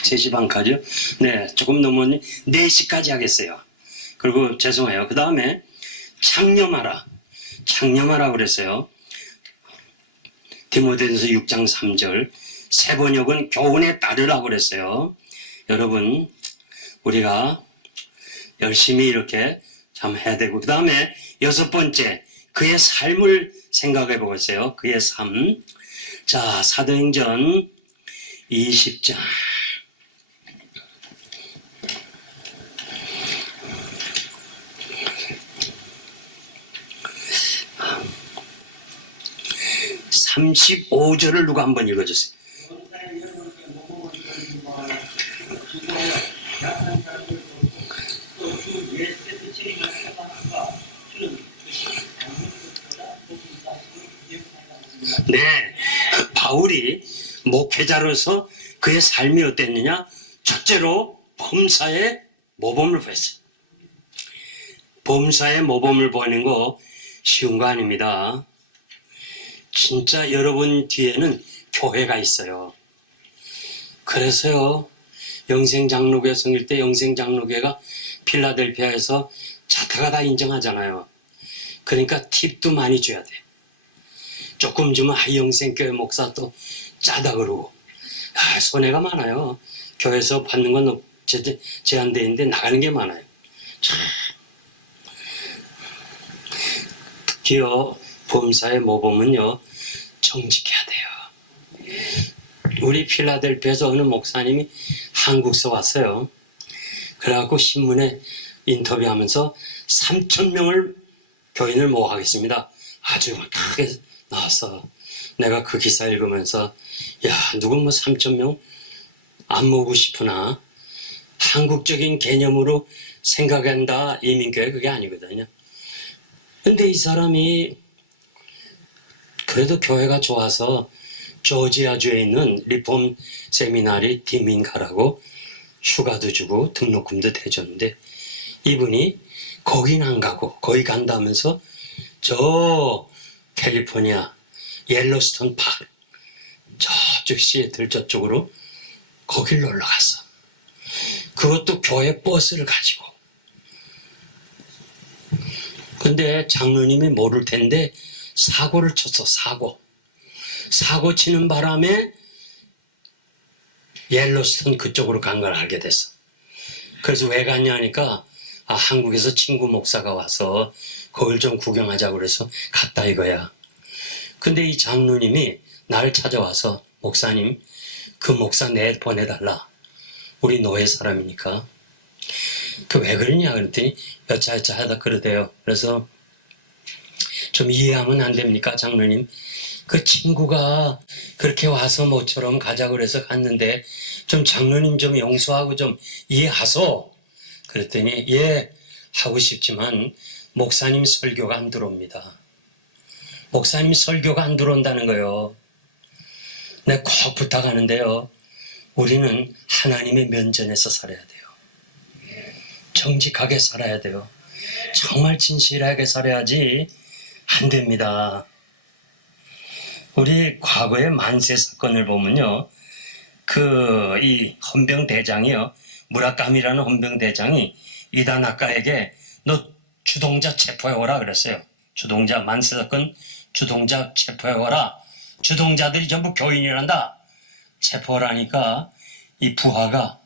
3시 반까지요? 네, 조금 넘으니 4시까지 하겠어요. 그리고 죄송해요. 그 다음에 창념하라. 창념하라 그랬어요. 디모데전서 6장 3절. 세번역은 교훈에 따르라 그랬어요. 여러분, 우리가 열심히 이렇게 참 해야 되고, 그 다음에 6번째, 그의 삶을 생각해 보겠어요. 그의 삶. 자, 사도행전 20장. (35절을) 누가 한번 읽어주세요. 네, 바울이 목회자로서 그의 삶이 어땠느냐? 첫째로 범사에 모범을 보였어요. 범사에 모범을 보이는 거 쉬운 거 아닙니다. 진짜 여러분 뒤에는 교회가 있어요. 그래서요, 영생장로교 성일 때 영생장로교가 필라델피아에서 자타가 다 인정하잖아요. 그러니까 팁도 많이 줘야 돼. 조금 주면 영생교회 목사 또 짜다 그러고, 손해가 많아요. 교회에서 받는 건 제한되어 있는데 나가는 게 많아요. 참. 특히요, 범사의 모범은요, 정직해야 돼요. 우리 필라델피아에서 어느 목사님이 한국서 왔어요. 그래갖고 신문에 인터뷰하면서 3,000명을 교인을 모아가겠습니다. 아주 크게 나왔어. 내가 그 기사 읽으면서, 야, 누군 3,000명 안 모으고 싶으나 한국적인 개념으로 생각한다 이민교회 그게 아니거든요. 근데 이 사람이 그래도 교회가 좋아서 조지아주에 있는 리폼 세미나리 디밍가라고 휴가도 주고 등록금도 대줬는데, 이분이 거긴 안 가고 거기 간다면서 저 캘리포니아 옐로스톤 파크 저쪽 시애틀 저쪽으로 거길 놀러 갔어. 그것도 교회 버스를 가지고. 근데 장로님이 모를 텐데 사고를 쳤어. 사고 치는 바람에 옐로스톤 그쪽으로 간 걸 알게 됐어. 그래서 왜 갔냐 하니까, 한국에서 친구 목사가 와서 거길 좀 구경하자고 그래서 갔다 이거야. 근데 이 장로님이 날 찾아와서 목사님, 그 목사 내 보내달라. 우리 노예 사람이니까. 그 왜 그러냐 그랬더니 여차여차 하다 그러대요. 그래서 좀 이해하면 안 됩니까 장로님? 그 친구가 그렇게 와서 모처럼 가자고 그래서 갔는데 좀 장로님 좀 용서하고 좀 이해하소. 그랬더니 예 하고 싶지만 목사님 설교가 안 들어옵니다. 목사님 설교가 안 들어온다는 거요. 내가 꼭 부탁하는데요. 우리는 하나님의 면전에서 살아야 돼요. 정직하게 살아야 돼요. 정말 진실하게 살아야지 안 됩니다. 우리 과거의 만세 사건을 보면요. 이 헌병대장이요. 무라카미라는 헌병대장이 이다나카에게 너 주동자 체포해오라 그랬어요. 주동자 만세 사건 주동자 체포해오라. 주동자들이 전부 교인이란다. 체포하라니까 이 부하가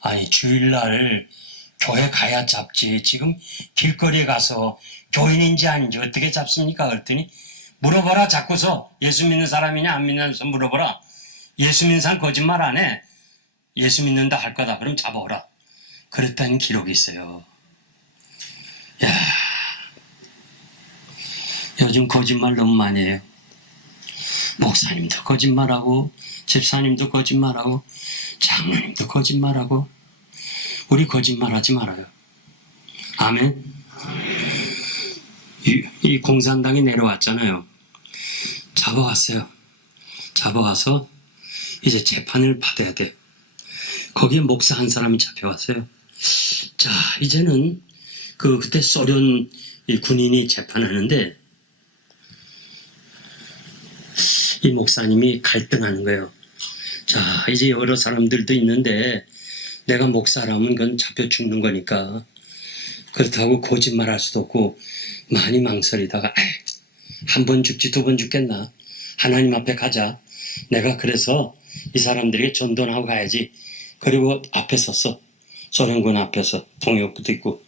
아니 주일날 교회 가야 잡지 지금 길거리에 가서 교인인지 아닌지 어떻게 잡습니까? 그랬더니 물어봐라. 자꾸서 예수 믿는 사람이냐 안 믿는 사람 물어봐라. 예수 믿는 사람 거짓말 안 해. 예수 믿는다 할 거다. 그럼 잡아오라. 그랬다는 기록이 있어요. 야, 요즘 거짓말 너무 많이 해요. 목사님도 거짓말하고 집사님도 거짓말하고 장로님도 거짓말하고 우리 거짓말하지 말아요. 아멘. 이 공산당이 내려왔잖아요. 잡아갔어요. 잡아가서 이제 재판을 받아야 돼. 거기에 목사 한 사람이 잡혀왔어요. 자, 이제는 그때 소련 이 군인이 재판하는데 이 목사님이 갈등하는 거예요. 자, 이제 여러 사람들도 있는데 내가 목사라면 그건 잡혀 죽는 거니까 그렇다고 거짓말할 수도 없고 많이 망설이다가 한 번 죽지 두 번 죽겠나? 하나님 앞에 가자. 내가 그래서 이 사람들에게 전도하고 가야지. 그리고 앞에 섰어. 소련군 앞에서 통역부도 있고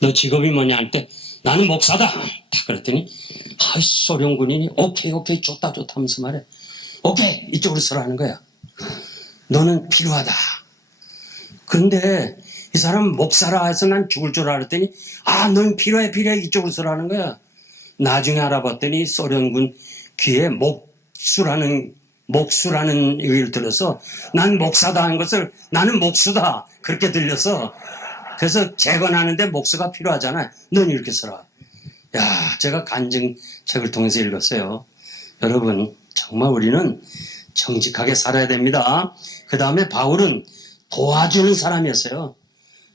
너 직업이 뭐냐 할 때 나는 목사다. 딱 그랬더니 소련군인이 오케이 좋다 하면서 말해. 오케이 이쪽으로 서라는 거야. 너는 필요하다. 근데 이 사람은 목사라 해서 난 죽을 줄 알았더니 넌 필요해 이쪽으로 서라는 거야. 나중에 알아봤더니 소련군 귀에 목수라는 얘기를 들어서 난 목사다 하는 것을 나는 목수다 그렇게 들려서 그래서 재건하는데 목수가 필요하잖아. 넌 이렇게 서라. 야, 제가 간증책을 통해서 읽었어요. 여러분 정말 우리는 정직하게 살아야 됩니다. 그 다음에 바울은 도와주는 사람이었어요.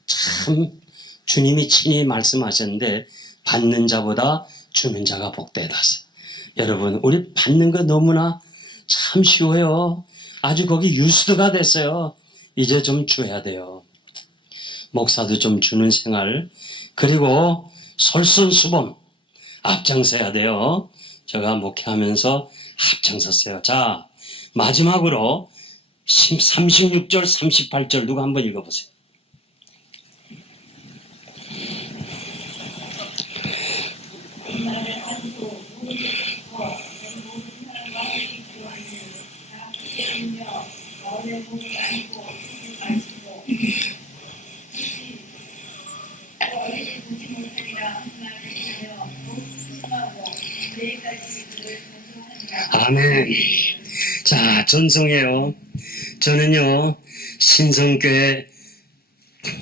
참 주님이 친히 말씀하셨는데 받는 자보다 주는 자가 복되다. 여러분 우리 받는 거 너무나 참 쉬워요. 아주 거기 유스드가 됐어요. 이제 좀 줘야 돼요. 목사도 좀 주는 생활 그리고 솔선수범 앞장서야 돼요. 제가 목회하면서 앞장섰어요. 자, 마지막으로 36절 38절 누가 한번 읽어보세요. 아멘. 자, 전송해요. 저는요 신성교회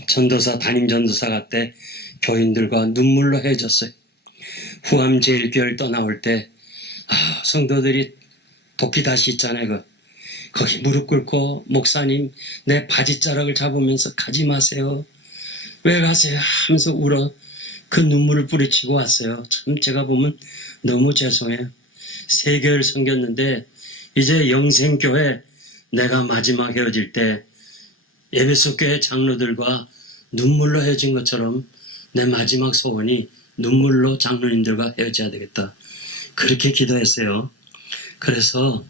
전도사 담임 전도사가 때 교인들과 눈물로 헤어졌어요. 후암제일교회를 떠나올 때 성도들이 도끼다시 있잖아요. 거기 무릎 꿇고 목사님 내 바지자락을 잡으면서 가지 마세요. 왜 가세요? 하면서 울어. 그 눈물을 뿌리치고 왔어요. 참 제가 보면 너무 죄송해요. 3개월 섬겼는데 이제 영생교회 내가 마지막 헤어질 때 에베소교회 장로들과 눈물로 헤어진 것처럼 내 마지막 소원이 눈물로 장로님들과 헤어져야 되겠다. 그렇게 기도했어요. 그래서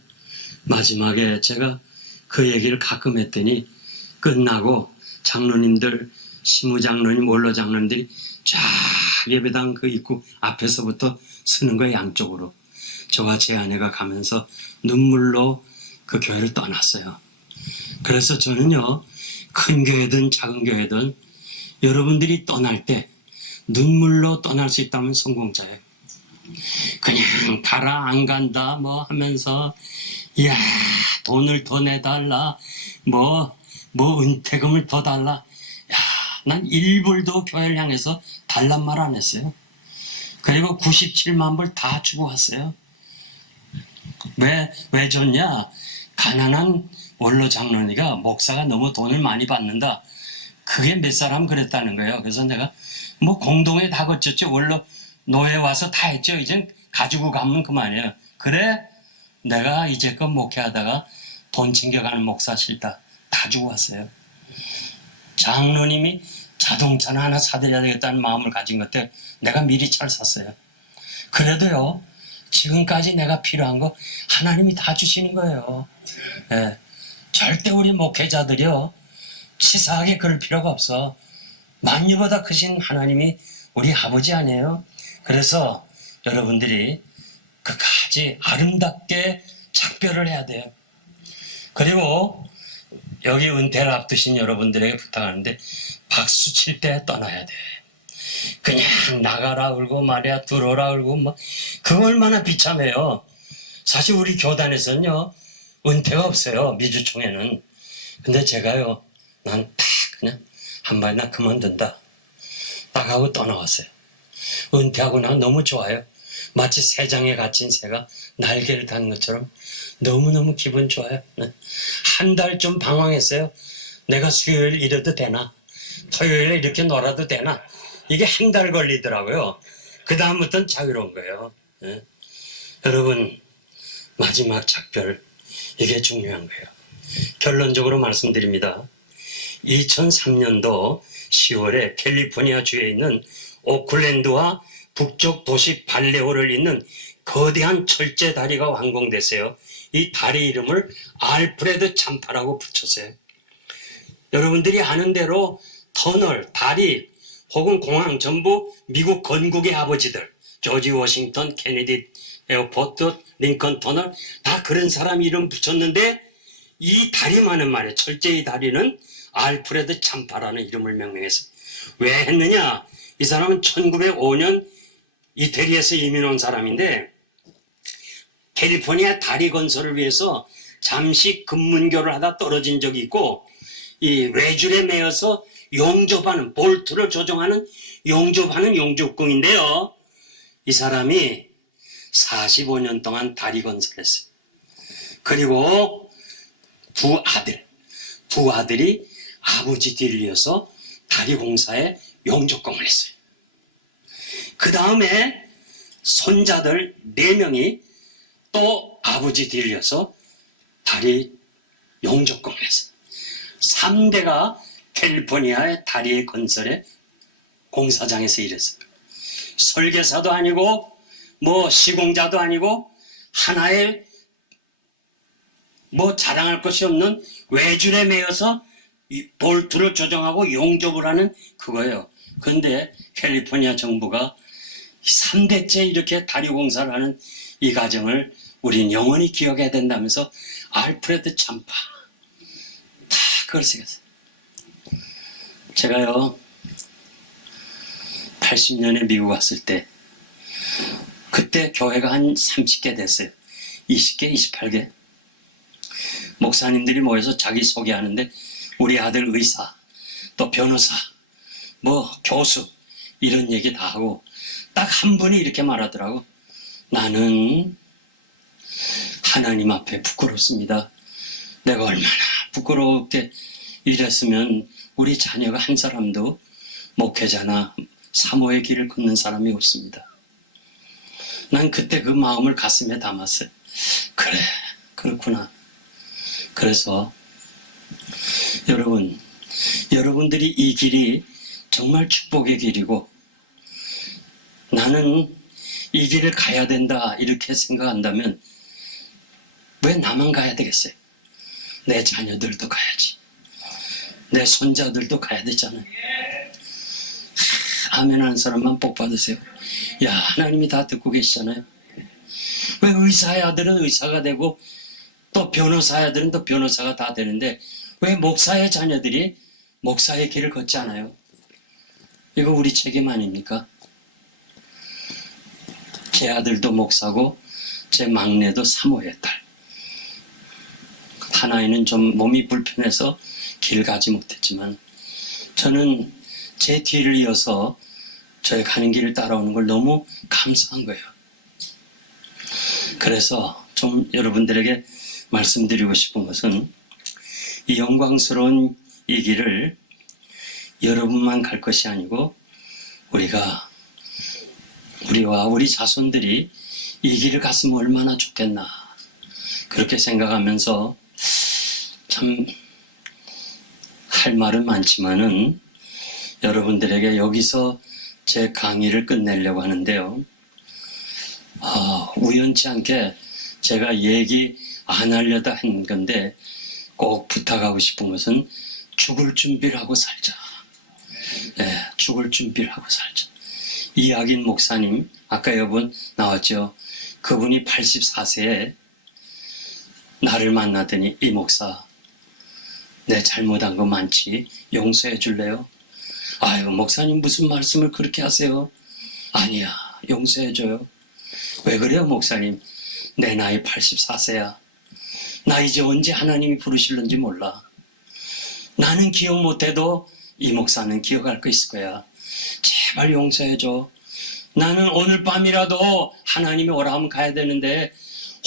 마지막에 제가 그 얘기를 가끔 했더니 끝나고 장로님들, 시무장로님, 원로장로님들이 쫙 예배당 그 입구 앞에서부터 서는 거예요, 양쪽으로. 저와 제 아내가 가면서 눈물로 그 교회를 떠났어요. 그래서 저는요, 큰 교회든 작은 교회든 여러분들이 떠날 때 눈물로 떠날 수 있다면 성공자예요. 그냥 가라 안 간다 뭐 하면서 이야 돈을 더 내달라 뭐 은퇴금을 더 달라. 야, 난 1불도 교회를 향해서 달란 말 안 했어요. 그리고 97만 불 다 주고 왔어요. 왜 줬냐? 가난한 원로 장로니가 목사가 너무 돈을 많이 받는다. 그게 몇 사람 그랬다는 거예요. 그래서 내가 뭐 공동에 다 거쳤죠. 원로 노예 와서 다 했죠. 이제 가지고 가면 그만이에요. 그래 내가 이제껏 목회하다가 돈 챙겨가는 목사 싫다. 다 주고 왔어요. 장로님이 자동차나 하나 사드려야 되겠다는 마음을 가진 것들 내가 미리 잘 샀어요. 그래도요 지금까지 내가 필요한 거 하나님이 다 주시는 거예요. 예, 절대 우리 목회자들이요 치사하게 그럴 필요가 없어. 만유보다 크신 하나님이 우리 아버지 아니에요. 그래서 여러분들이 끝까지 아름답게 작별을 해야 돼요. 그리고 여기 은퇴를 앞두신 여러분들에게 부탁하는데 박수 칠 때 떠나야 돼. 그냥 나가라 울고 말이야 들어오라 울고 뭐 그거 얼마나 비참해요. 사실 우리 교단에서는요 은퇴가 없어요. 미주총회는. 근데 제가요 난 딱 그냥 한 발 나 그만둔다 딱 하고 떠나왔어요. 은퇴하고 나 너무 좋아요. 마치 새장에 갇힌 새가 날개를 단 것처럼 너무너무 기분 좋아요. 한 달 좀 방황했어요. 내가 수요일 이래도 되나 토요일에 이렇게 놀아도 되나 이게 한 달 걸리더라고요. 그 다음부터는 자유로운 거예요. 네? 여러분 마지막 작별 이게 중요한 거예요. 결론적으로 말씀드립니다. 2003년도 10월에 캘리포니아 주에 있는 오클랜드와 북쪽 도시 발레호를 잇는 거대한 철제 다리가 완공됐어요. 이 다리 이름을 알프레드 참파라고 붙였어요. 여러분들이 아는 대로 터널, 다리 혹은 공항 전부 미국 건국의 아버지들 조지 워싱턴, 케네디 에어포트, 링컨 터널 다 그런 사람 이름 붙였는데 이 다리만은 말이에요. 철제의 다리는 알프레드 참파라는 이름을 명명했어요. 왜 했느냐? 이 사람은 1905년 이태리에서 이민 온 사람인데 캘리포니아 다리 건설을 위해서 잠시 금문교를 하다 떨어진 적이 있고 이 외줄에 매어서 용접하는 볼트를 조정하는 용접하는 용접공인데요. 이 사람이 45년 동안 다리 건설했어요. 그리고 두 아들이 아버지 뒤를 이어서 다리 공사에 용접공을 했어요. 그 다음에 손자들 4명이 또 아버지 뒤를 이어서 다리 용접공을 했어요. 3대가 캘리포니아의 다리 건설의 공사장에서 일했어요. 설계사도 아니고 뭐 시공자도 아니고 하나의 뭐 자랑할 것이 없는 외줄에 매여서 이 볼트를 조정하고 용접을 하는 그거예요. 그런데 캘리포니아 정부가 3대째 이렇게 다리 공사를 하는 이 과정을 우린 영원히 기억해야 된다면서 알프레드 참파 다 그걸 새겼어요. 제가요 80년에 미국 왔을 때 그때 교회가 한 30개 됐어요. 20개, 28개. 목사님들이 모여서 자기 소개하는데 우리 아들 의사, 또 변호사, 뭐 교수 이런 얘기 다 하고 딱 한 분이 이렇게 말하더라고. 나는 하나님 앞에 부끄럽습니다. 내가 얼마나 부끄럽게 일했으면 우리 자녀가 한 사람도 목회자나 사모의 길을 걷는 사람이 없습니다. 난 그때 그 마음을 가슴에 담았어요. 그래, 그렇구나. 그래서 여러분들이 이 길이 정말 축복의 길이고 나는 이 길을 가야 된다 이렇게 생각한다면 왜 나만 가야 되겠어요? 내 자녀들도 가야지. 내 손자들도 가야 되잖아요. 아멘 하는 사람만 복 받으세요. 야, 하나님이 다 듣고 계시잖아요. 왜 의사의 아들은 의사가 되고 또 변호사의 아들은 또 변호사가 다 되는데 왜 목사의 자녀들이 목사의 길을 걷지 않아요? 이거 우리 책임 아닙니까? 제 아들도 목사고 제 막내도 사모의 딸. 하나이는 좀 몸이 불편해서 길 가지 못했지만 저는 제 뒤를 이어서 저의 가는 길을 따라오는 걸 너무 감사한 거예요. 그래서 좀 여러분들에게 말씀드리고 싶은 것은 이 영광스러운 이 길을 여러분만 갈 것이 아니고 우리와 우리 자손들이 이 길을 갔으면 얼마나 좋겠나 그렇게 생각하면서 참 할 말은 많지만은 여러분들에게 여기서 제 강의를 끝내려고 하는데요. 우연치 않게 제가 얘기 안 하려다 한 건데 꼭 부탁하고 싶은 것은 죽을 준비를 하고 살자. 네, 죽을 준비를 하고 살자. 이학인 목사님, 아까 여러분 나왔죠. 그분이 84세에 나를 만나더니 이 목사, 내 잘못한 거 많지? 용서해 줄래요? 아유, 목사님 무슨 말씀을 그렇게 하세요? 아니야, 용서해 줘요. 왜 그래요, 목사님? 내 나이 84세야. 나 이제 언제 하나님이 부르실는지 몰라. 나는 기억 못해도 이 목사는 기억할 거 있을 거야. 제발 용서해 줘. 나는 오늘 밤이라도 하나님이 오라 하면 가야 되는데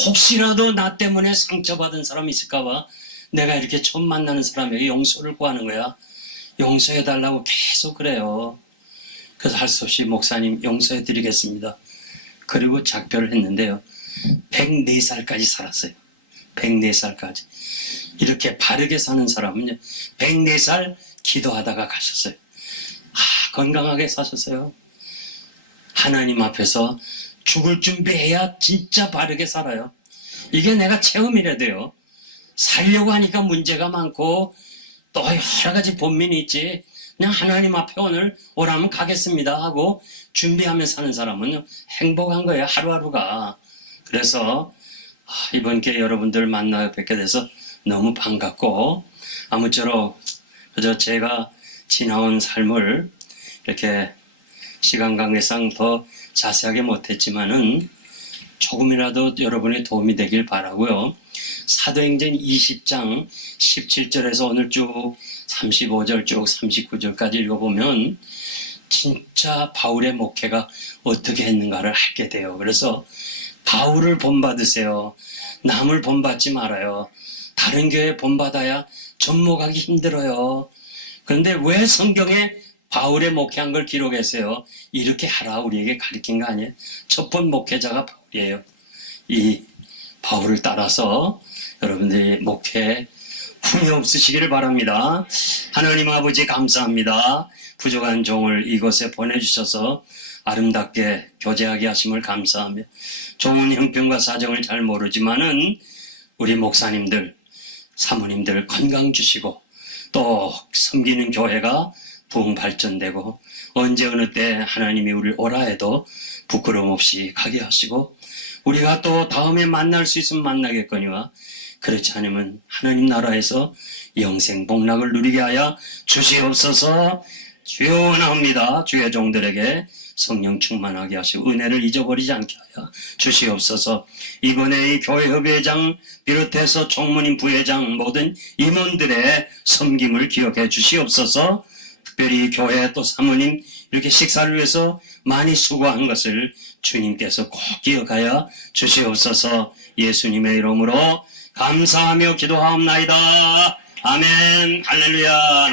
혹시라도 나 때문에 상처받은 사람이 있을까 봐 내가 이렇게 처음 만나는 사람에게 용서를 구하는 거야. 용서해 달라고 계속 그래요. 그래서 할 수 없이 목사님 용서해 드리겠습니다. 그리고 작별을 했는데요. 104살까지 살았어요. 104살까지. 이렇게 바르게 사는 사람은요. 104살 기도하다가 가셨어요. 건강하게 사셨어요. 하나님 앞에서 죽을 준비해야 진짜 바르게 살아요. 이게 내가 체험이라도요. 살려고 하니까 문제가 많고 또 여러 가지 본민이 있지. 그냥 하나님 앞에 오늘 오라면 가겠습니다 하고 준비하며 사는 사람은 행복한 거예요. 하루하루가. 그래서 이번 기회에 여러분들 만나 뵙게 돼서 너무 반갑고 아무쪼록 그저 제가 지나온 삶을 이렇게 시간 관계상 더 자세하게 못했지만은 조금이라도 여러분의 도움이 되길 바라고요. 사도행전 20장 17절에서 오늘 쭉 35절 쭉 39절까지 읽어보면 진짜 바울의 목회가 어떻게 했는가를 알게 돼요. 그래서 바울을 본받으세요. 남을 본받지 말아요. 다른 교회 본받아야 접목하기 힘들어요. 그런데 왜 성경에 바울의 목회한 걸 기록했어요? 이렇게 하라 우리에게 가르친 거 아니에요? 첫 번 목회자가 바울이에요. 이 바울을 따라서 여러분들이 목회 후회 없으시기를 바랍니다. 하나님 아버지 감사합니다. 부족한 종을 이곳에 보내주셔서 아름답게 교제하게 하심을 감사하며 종은 형편과 사정을 잘 모르지만은 우리 목사님들, 사모님들 건강 주시고 또 섬기는 교회가 부흥 발전되고 언제 어느 때 하나님이 우리를 오라 해도 부끄러움 없이 가게 하시고 우리가 또 다음에 만날 수 있으면 만나겠거니와 그렇지 않으면 하나님 나라에서 영생 복락을 누리게 하여 주시옵소서. 주여 원합니다. 주의 종들에게 성령 충만하게 하시고 은혜를 잊어버리지 않게 하여 주시옵소서. 이번에 이 교회 협의회장 비롯해서 총무님 부회장 모든 임원들의 섬김을 기억해 주시옵소서. 특별히 교회 또 사모님 이렇게 식사를 위해서 많이 수고한 것을 주님께서 꼭 기억하여 주시옵소서. 예수님의 이름으로 감사하며 기도하옵나이다. 아멘. 할렐루야.